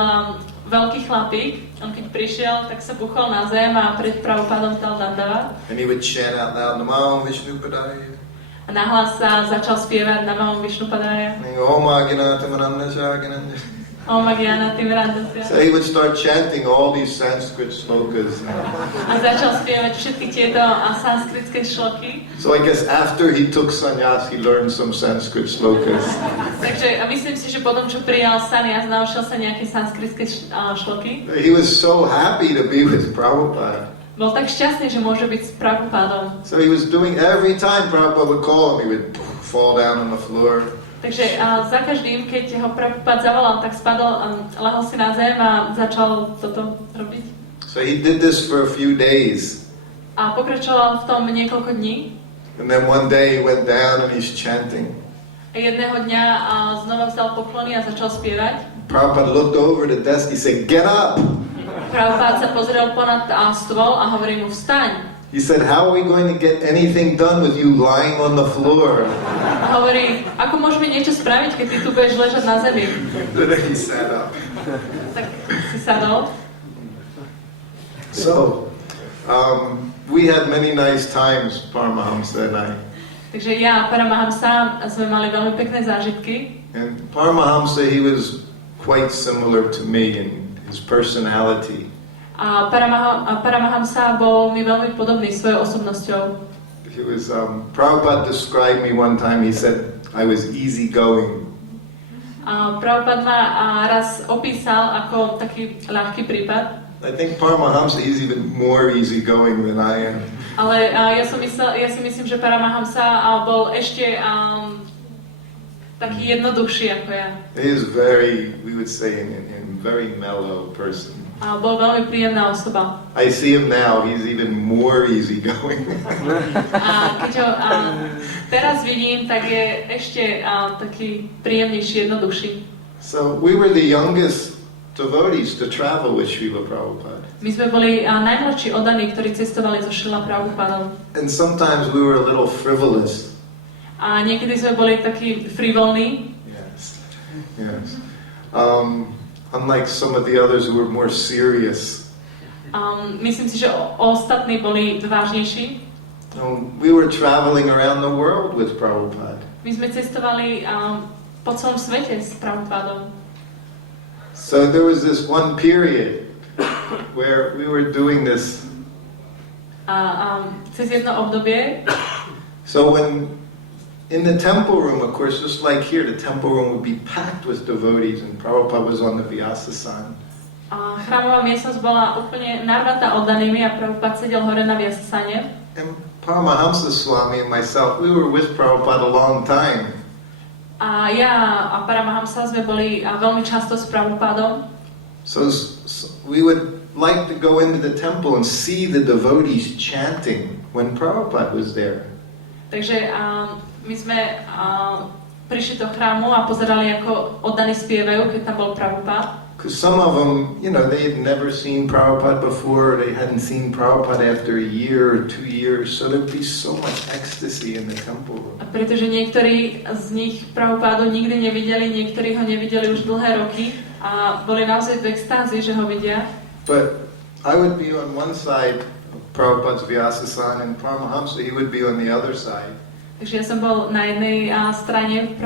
veľký chlapík. On keď prišiel, tak sa buchol na zem a pred Prabhupádom dal dandavat. And he would chant out loud, Namo Vishnupadaya. A nahlas sa začal spievať Namo Vishnupadaya. And he go, Om Aginata Mananda Shaginanda. Om Gyana Timirandasya. So he would start chanting all these Sanskrit slokas. A začal spievať všetky tieto sanskritské šloky. So I guess after he took sannyas, he learned some Sanskrit slokas. Takže myslím si, že potom, čo prijal sannyas, naučil sa nejaké sanskritské šloky. He was so happy to be with Prabhupada. Bol tak šťastný, že môže byť s Prabhupádom. So he was doing every time Prabhupada would call him, he would fall down on the floor. Takže za každým, keď ho Prabhupád zavolal, tak spadol, lahol si na zem a začal toto robiť. So he did this for a few days. A pokračoval v tom niekoľko dní. And then one day he went down and he's chanting. A jedného dňa znova vzal poklony a začal spievať. Prabhupada looked over the desk, he said, "Get up!" Prabhupád sa pozrel ponad stôl a hovorí mu, vstaň. He said, "How are we going to get anything done with you lying on the floor?" A hovorí, ako môžeme niečo spraviť, keď ty tu budeš ležať na zemi? Then he sat up. Tak si sadol. So, we had many nice times, Paramahamsa and I. Takže ja a Paramahamsa sme mali veľmi pekné zážitky. And Paramahamsa, he was quite similar to me in his personality. A Paramahamsa bol mi veľmi podobný svojou osobnosťou. He was, Prabhupada described me one time, he said, I was easygoing. A Prabhupada ma raz opísal ako taký ľahký prípad. I think Paramahamsa is even more easygoing than I am. Ale ja si myslím, že Paramahamsa bol ešte taký jednoduchší ako ja. He is very, we would say, in very mellow person. A bol veľmi príjemná osoba. I see him now, he's even more easygoing. A keď ho teraz vidím, tak je ešte taký príjemnejší, jednoduchší. So we were the youngest devotees to travel with Srila Prabhupada. My sme boli najmladší oddaní, ktorí cestovali so Srila Prabhupádom. And sometimes we were a little frivolous. A niekedy sme boli takí frivolní. Yes, yes. Unlike some of the others who were more serious. Myslím si, že ostatní boli vážnejší. We were traveling around the world with Prabhupada. My sme cestovali po celom svete s Prabhupádom. So there was this one period where we were doing this. Cez jedno obdobie. So when in the temple room, of course, just like here, the temple room would be packed with devotees, and Prabhupada was on the Vyasasana. Chrámová miestnosť bola úplne narvatá oddanými a Prabhupada sedel hore na Vyasasane. And Paramahamsa Swami and myself, we were with Prabhupada a long time. A ja a Paramahamsa sme boli veľmi často s Prabhupádom. So we would like to go into the temple and see the devotees chanting when Prabhupada was there. Takže my sme prišli do chrámu a pozerali, ako oddaní spievajú, keď tam bol Prabhupada. Because some of them, you know, they had never seen Prabhupada before, they hadn't seen Prabhupada after a year or 2 years, so there would be so much ecstasy in the temple room. A pretože niektorí z nich Prabhupádu nikdy nevideli, niektorí ho nevideli už dlhé roky a boli naozaj v extázi, že ho vidia. But I would be on one side of Prabhupada's Vyasasana, and Paramahamsa, he would be on the other side. Takže ja som bol na jednej strane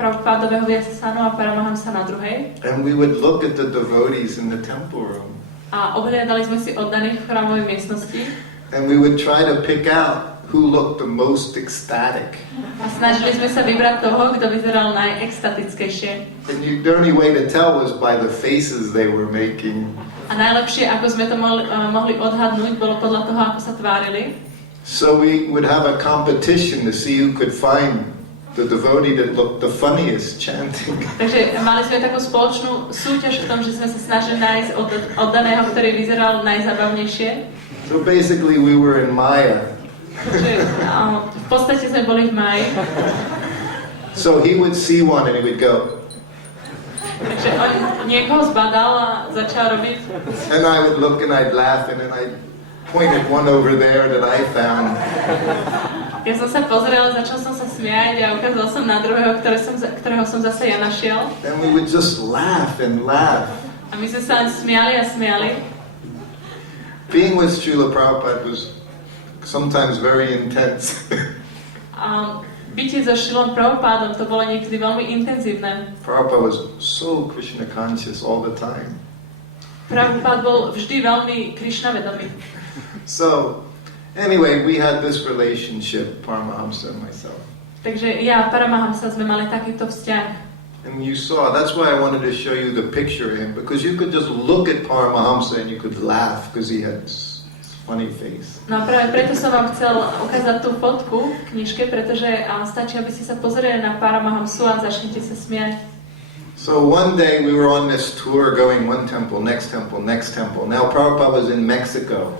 Prabhupádového Vyasasanu a Paramahamsa na druhej. And we would look at the devotees in the temple room. A obhliadali sme si oddaných v chrámovej miestnosti. And we would try to pick out who looked the most ecstatic. A snažili sme sa vybrať toho, kto vyzeral najextatickejšie. And the only way to tell was by the faces they were making. A najlepšie, ako sme to mohli odhadnúť, bolo podľa toho, ako sa tvárili. So we would have a competition to see who could find the devotee that looked the funniest chanting. Takže mali sme takú spoločnú súťaž v tom, že sme sa snažili nájsť oddaného, ktorý vyzeral najzabavnejšie. So basically we were in Maya. Takže v podstate sme boli v máji. So he would see one and he would go. Takže on niekoho zbadal a začal robiť. And I would look and I'd laugh and then I'd point at one over there that I found. Ja som sa pozrel, začal som sa smiať a ukázal som na druhého, ktorého som zase ja našiel. And we would just laugh and laugh. A my sme sa len smiali a smiali. Being with Srila Prabhupada was sometimes very intense. bytie so Šrilom Prabhupádom to bolo niekedy veľmi intenzívne. Prabhupada was so Krishna conscious all the time. Prabhupád bol vždy veľmi Krišna vedomý. So, anyway, we had this relationship, Paramahamsa and myself. Takže ja a Paramahamsa sme mali takýto vzťah. And you saw, that's why I wanted to show you the picture of him, because you could just look at Paramahamsa and you could laugh because he had this funny face. No a práve preto som vám chcel ukázať tú fotku v knižke, pretože stačí, aby ste sa pozreli na Paramahamsu a začnete sa smiať. So one day we were on this tour going one temple, next temple, next temple. Now Prabhupada was in Mexico.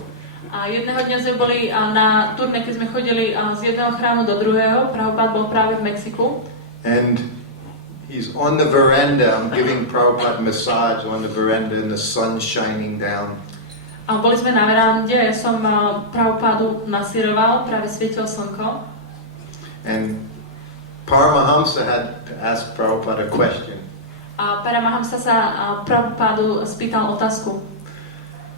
A jedného dňa sme boli na turné, keď sme chodili z jedného chrámu do druhého. Prabhupada bol práve v Mexiku. And he's on the veranda. I'm giving Prabhupada massage on the veranda and the sun's shining down. A boli sme na verande, ja som Prabhupádu masíroval, práve svietil slnko. And Paramahamsa had to ask Prabhupada a question. A Paramahamsa sa Prabhupádu spýtal otázku.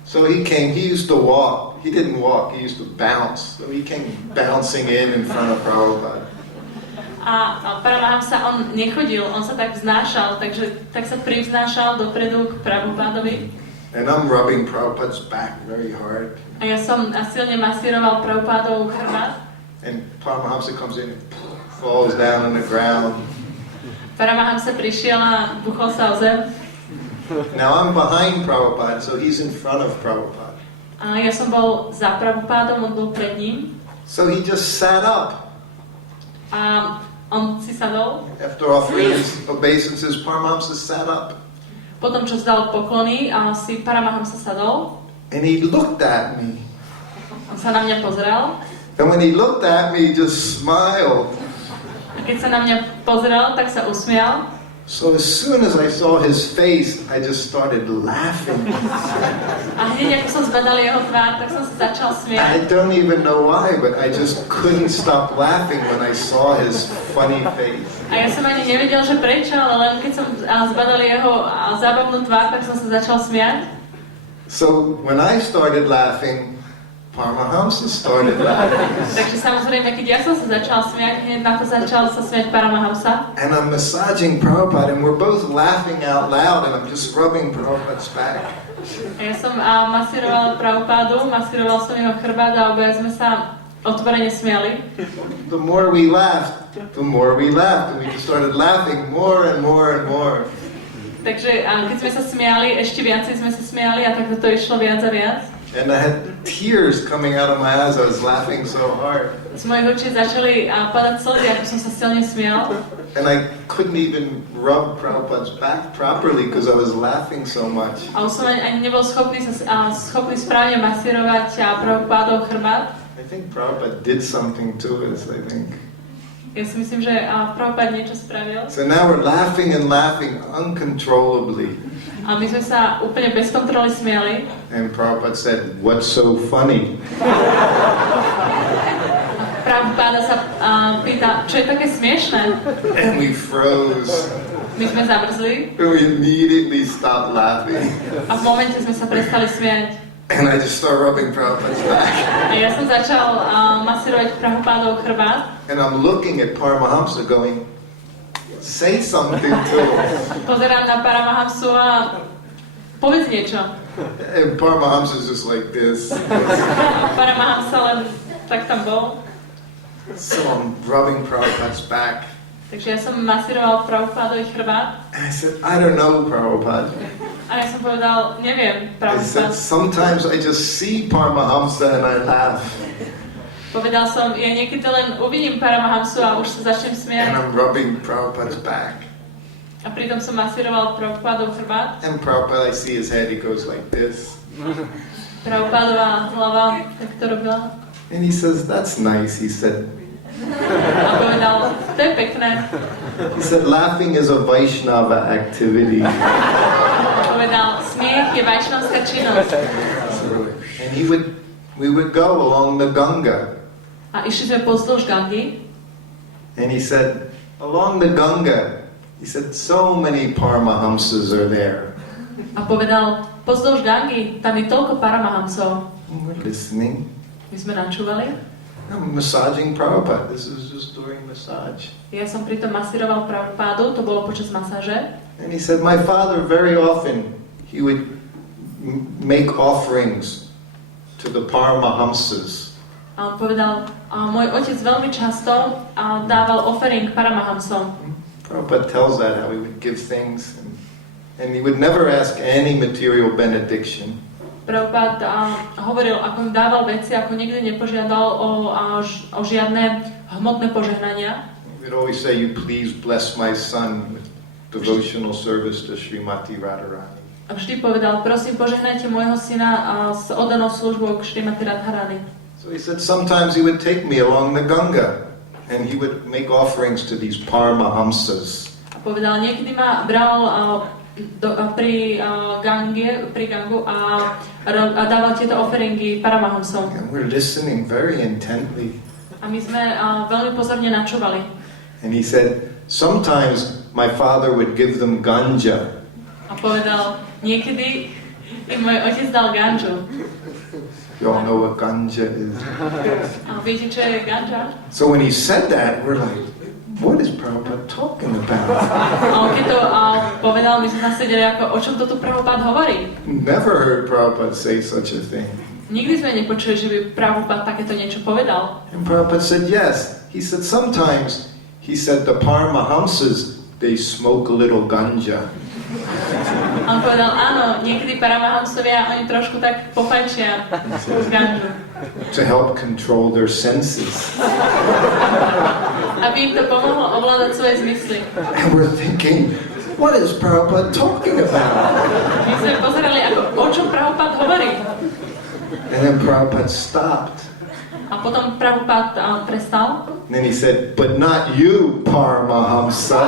So he came, he used to walk. He didn't walk, he used to bounce. So he came bouncing in front of Prabhupada. A Paramahamsa, on nechodil, on sa tak vznášal, takže tak sa privznášal dopredu k Prabhupádovi. And I'm rubbing Prabhupada's back very hard. A ja som silne masíroval Prabhupádov chrbát. And Paramahamsa comes in and falls down on the ground. Paramahamsa prišiel a buchol sa o zem. Now I'm behind Prabhupada, so he's in front of Prabhupada. A ja som bol za Prabhupádom, on bol pred ním. So he just sat up. A on si sadol. After offering his obeisances, Paramahamsa sat up. Potom, čo vzdal poklony, a si Paramahamsa sadol. And he looked at me. On sa na mňa pozrel. And when he looked at me, he just smiled. A keď sa na mňa pozrel, tak sa usmial. So as soon as I saw his face, I just started laughing. A hneď ako som zbadal jeho tvár, tak som sa začal I smiať. don't even know why, but I just couldn't stop laughing when I saw his funny face. A ja som ani nevedel, že prečo, ale len keď som zbadal jeho zábavnú tvár, tak som sa začal smiať. So when I started laughing, Paramahamsa started laughing. Takže samozrejme, keď ja som sa začal smiať, hneď na to začal sa smiať Paramahamsa. And I'm massaging Prabhupada, and we're both laughing out loud, and I'm just rubbing Prabhupada's back. A ja som masíroval Prabhupádu, masíroval som jeho chrbát a obaja sme sa otvorene smiali. The more we laughed, and we just started laughing more and more and more. Takže keď sme sa smiali, ešte viacej sme sa smiali a takto to išlo viac a viac. And I had tears coming out of my eyes. I was laughing so hard. Z mojich očí začali padať slzy, ako som sa silne smial. And I couldn't even rub Prabhupada's back properly because I was laughing so much. A už som ani nebol schopný správne masírovať Prabhupádov chrbát. I think Prabhupada did something to us, I think. Ja si myslím, že Prabhupád niečo spravil. So now we're laughing and laughing uncontrollably. A my sme sa úplne bez kontroly smiali. And Prabhupada said, "What's so funny?" Prabhupáda sa pýta, čo je také smiešné? And we froze. My sme zamrzli And we immediately stopped laughing. a v momente sme sa prestali smiať. And I just started rubbing Prabhupada's back. A ja som začal masírovať Prabhupádov chrbát. And I'm looking at Paramahamsa going, say something to him. Pozerám na Paramahamsu a povedz niečo. And Paramahamsa's just like this. Paramahamsa len tak tam bol. So I'm rubbing Prabhupada's back. Takže ja som masíroval Prabhupádový chrbát. And I said, I don't know, Prabhupada. A ja som povedal, neviem, I said, Prabhupád. sometimes I just see Paramahamsa and I laugh. Povedal som, ja niekedy len uvidím Paramahamsu a už sa začnem And smiať. I'm rubbing Prabhupada's back. A pritom som masíroval Prabhupádov chrbát. And Prabhupada, I see his head, he goes like this. Prabhupádová hlava, tak to robila. And he says, that's nice, he said. A povedal, to je pekné. He said, laughing is a Vaishnava activity. Povedal, smiech je vajšnavská činnosť. And we would go along the Ganga. A išli sme pozdĺž Gangy. And he said, along the Ganga, he said, so many Paramahamsas are there. A povedal, pozdĺž Gangy, tam je toľko Paramahamsov. And we're listening. My sme načúvali. I'm massaging Prabhupada. This is just during massage. Ja som pritom masíroval Prabhupádu, to bolo počas masáže. And he said, my father very often, he would make offerings to the Paramahamsas. A on povedal, môj otec veľmi často dával offering Paramahamsom. Prabhupada tells that, how he would give things, and he would never ask any material benediction. Prabhupád hovoril, ako im dával veci, ako nikdy nepožiadal o žiadne hmotné požehnania. He would always say, you please bless my son with devotional service to Srimati Radharani. A vždy povedal, prosím, požehnajte môjho syna s oddanou službou k Srimati Radharani. So he said, sometimes he would take me along the Ganga, and he would make offerings to these Paramahamsas. A povedal, niekedy ma bral pri gangu a dával tieto offeringy Paramahamsom. And we're listening very intently. A my sme veľmi pozorne načúvali. And he said, sometimes my father would give them ganja. A povedal, niekedy im môj otec dal ganžu. You all know what ganja is. A viete, čo je ganža? So when he said that, we're like, what is Prabhupada talking about? A on keď to povedal, my sme nasedeli ako, o čom to tu Prabhupád hovorí? Never heard Prabhupada say such a thing. Nikdy sme nepočuli, že by Prabhupád takéto niečo povedal. And Prabhupada said, yes. He said, sometimes, he said, the Paramahamsas, they smoke a little ganja. A on povedal, áno, niekedy Paramahamsovia, oni trošku tak popajčia ganžu. To help control their senses. Aby im to pomohlo ovládať svoje zmysly. And we're thinking, what is Prabhupada talking about? My sme pozerali, ako, o čom Prabhupád hovorí. And then Prabhupada stopped. A potom Prabhupád prestal. And then he said, but not you, Paramahamsa.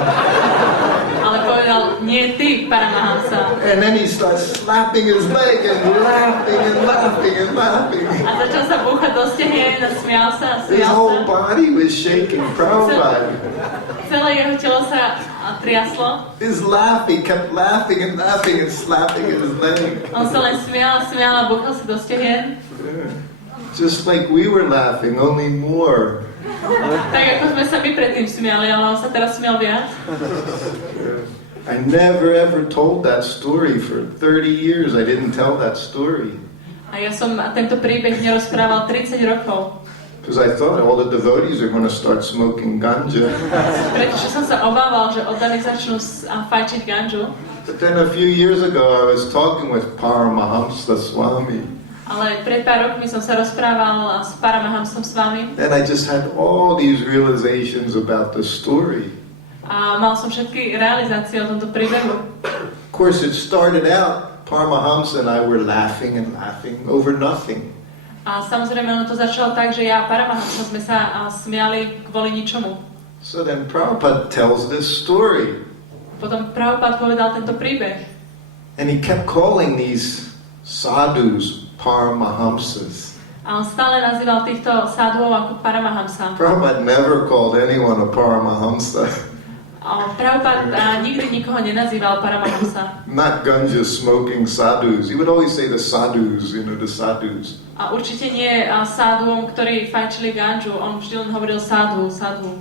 Ale povedal, nie ty, Paramahamsa. And then he starts slapping his leg and laughing and laughing and laughing. A začal sa búchať do stehien a smial sa. His whole body was shaking. Prabhupada. Celé jeho telo sa triaslo. His laughing, kept laughing and laughing and slapping his leg. On sa len smial a búchal si do stehien. Just like we were laughing, only more. Tak ako sme sa my predtým smiali, ale on sa teraz smial viac. I never ever told that story for 30 years. I didn't tell that story. A ja som tento príbeh nerozprával 30 rokov. Because I thought all the devotees are going to start smoking ganja. Pretože som sa obával, že oddaní začnú fajčiť ganžu. But then a few years ago I was talking with Paramahamsa Swami. Ale pred pár rokmi som sa rozprával s Paramahamsom s vami. And I just had all these realizations about the story. A mal som všetky realizácie o tomto príbehu. Of course, it started out, Paramahamsa and I were laughing and laughing over nothing. A samozrejme, ono to začalo tak, že ja a Paramahamsa sme sa smiali kvôli ničomu. So then Prabhupada tells this story. Potom Prabhupád povedal tento príbeh. And he kept calling these sadhus Paramahamsas. A on stále nazýval týchto sadhov ako Paramahamsa. Prabhupada never called anyone a Paramahamsa. A Prabhupád nikdy nikoho nenazýval Paramahamsa. Not ganja smoking sadhus. He would always say the sadhus, the sadhus. A určite nie sadhuom, ktorí fajčili ganžu. On vždy len hovoril sadhu.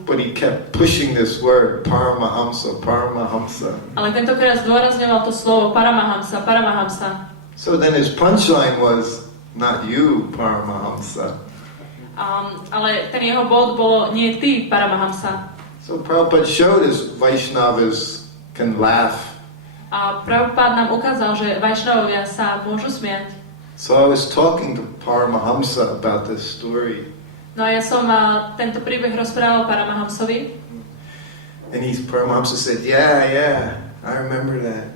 But he kept pushing this word, Paramahamsa, Paramahamsa. Ale tentokrát zdôrazňoval to slovo Paramahamsa. So then his punchline was, not you, Paramahamsa. Ale ten jeho bod bolo, nie ty, Paramahamsa. So Prabhupada showed us Vaishnavas can laugh. A Prabhupád nám ukázal, že Vaishnavovia sa môžu smiať. So I was talking to Paramahamsa about this story. No a ja som tento príbeh rozprával Paramahamsovi. And Paramahamsa said, yeah, I remember that.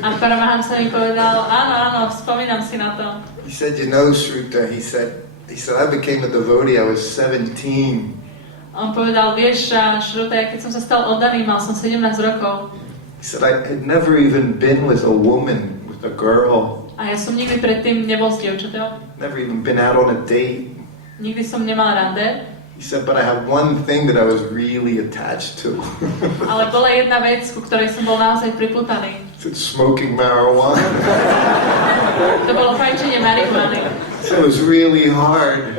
A Paramahamsa mi povedal, áno, spomínam si na to. He said, Shruta, he said, I became a devotee, I was 17. On povedal, vieš, Šruta, keď som sa stal oddaný, mal som 17 rokov. He said, I had never even been with a woman, with a girl. A ja som nikdy predtým nebol s dievčatou. Never even been out on a date. Nikdy som nemal rande. He said, but I have one thing that I was really attached to. Ale bola jedna vec, ku ktorej som bol naozaj priputaný. It's smoking marijuana. To bolo fajčenie marihuany. So it was really hard.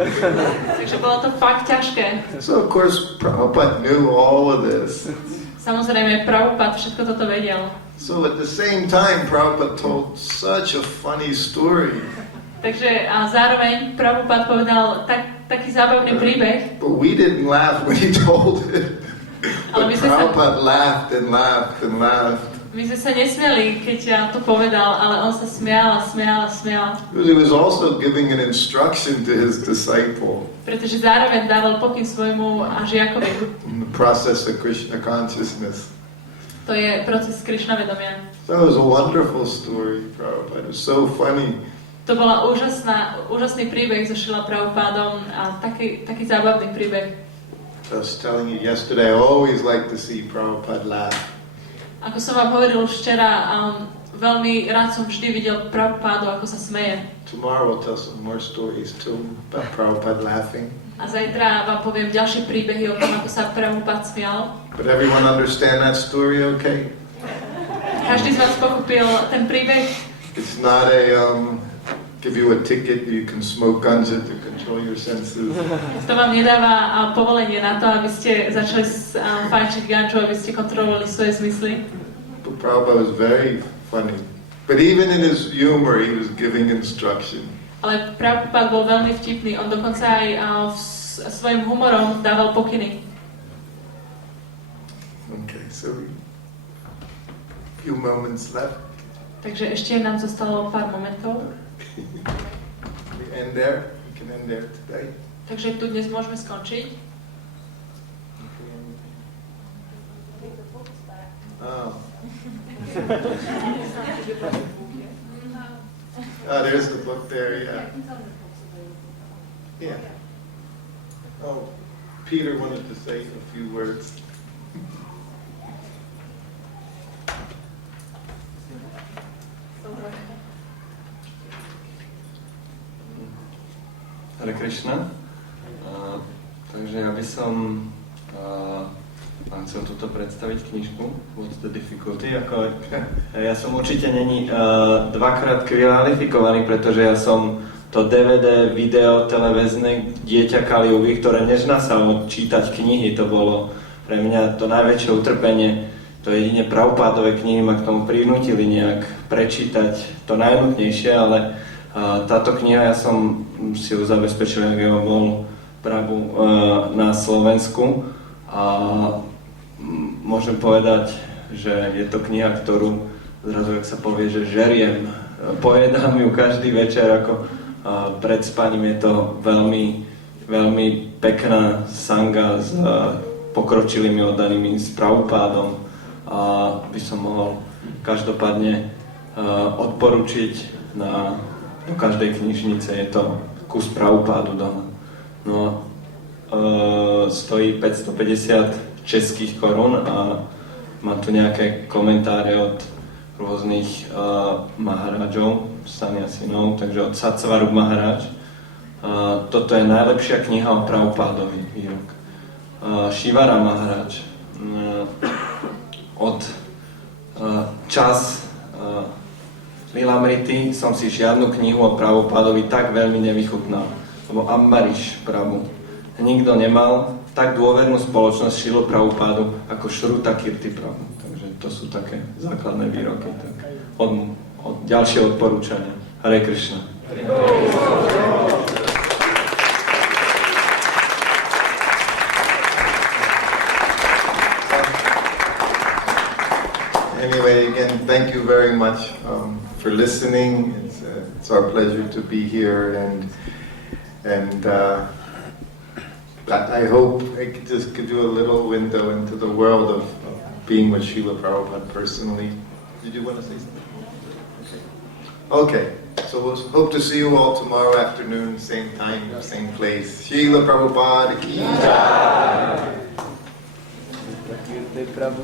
Takže bolo to fakt ťažké. So of course Prabhupada knew all of this. Samozrejme, Prabhupada všetko toto vedel. So at the same time, Prabhupada told such a funny story. Takže a zároveň Prabhupada povedal taký zábavný príbeh. But we didn't laugh when he told it. Ale But Prabhupada laughed and laughed and laughed. My sme sa nesmieli, keď to povedal, ale on sa smial a smial a smial. Because he was also giving an instruction to his disciple Pretože zároveň dával pokyn svojmu žiakovi. in the process of Krishna consciousness. To je proces Krišna vedomia. That was a wonderful story, Prabhupada. It was so funny. To bola úžasný príbeh so Šrila Prabhupádom a taký zábavný príbeh. I was telling you yesterday, I always like to see Prabhupada laugh. Ako som vám hovoril už včera, veľmi rád som vždy videl Prabhupádu, ako sa smeje. Tomorrow we'll tell some more stories too about Prabhupada laughing. A zajtra vám poviem ďalšie príbehy o tom, ako sa Prabhupád smial. But everyone understand that story, okay? Každý z vás pochopil ten príbeh? It's not a give you a ticket, you can smoke ganja to control your senses. To vám nedáva povolenie na to, aby ste začali fajčiť ganžu, aby ste kontrolovali svoje zmysly. But Prabhupada was very funny. But even in his humor, he was giving instruction. Ale Prabhupada bol veľmi vtipný, on dokonca aj svojim humorom dával pokyny. Okay, so a few moments left. Takže ešte nám zostalo pár momentov. We end there. We can end there today. Takže tu dnes môžeme skončiť. Oh. There's the book there, yeah. Yeah. Oh, Peter wanted to say a few words. Hare Krishna. Takže ja by som vám chcel tuto predstaviť knižku What's the Difficulty. Ja som určite není dvakrát kvalifikovaný, pretože ja som to DVD, video, televízne dieťa Kaliugy, ktoré nežnasalo čítať knihy. To bolo pre mňa to najväčšie utrpenie. To jedine Prabhupádové knihy ma k tomu prinútili nejak prečítať to najnutnejšie, ale táto kniha, ja som si ju zabezpečil, ak ja bol Prabhu na Slovensku a môžem povedať, že je to kniha, ktorú zrazu, ak sa povie, že žeriem, pojedám ju každý večer, ako pred spaním. Je to veľmi, veľmi pekná sanga s pokročilými oddanými, s Prabhupádom a by som mohol každopádne odporučiť do každej knižnice. Je to kus Prabhupádu doma. No, stojí 550 českých korún a má tu nejaké komentáre od rôznych maharážov, saniasinov, takže od Satsvarup Maharaj. Toto je najlepšia kniha o Prabhupádovi výrok. Shivara Maharaj. Od čas Lilamrity som si žiadnu knihu o Prabhupádovi tak veľmi nevychutnal, lebo Ambarish Prabhu. Nikto nemal tak dôvernú spoločnosť Šilu Prabhupádu ako Šruta Kirti Prabhu. Takže to sú také základné výroky. Tak od ďalšie odporúčania. Hare Krishna. Anyway, again, thank you very much for listening. It's our pleasure to be here, and I hope I could just give you a little window into the world of being with Srila Prabhupada personally. Did you want to say something? Okay, so we'll hope to see you all tomorrow afternoon, same time, same place. Srila Prabhupada ki jai. Prabhu.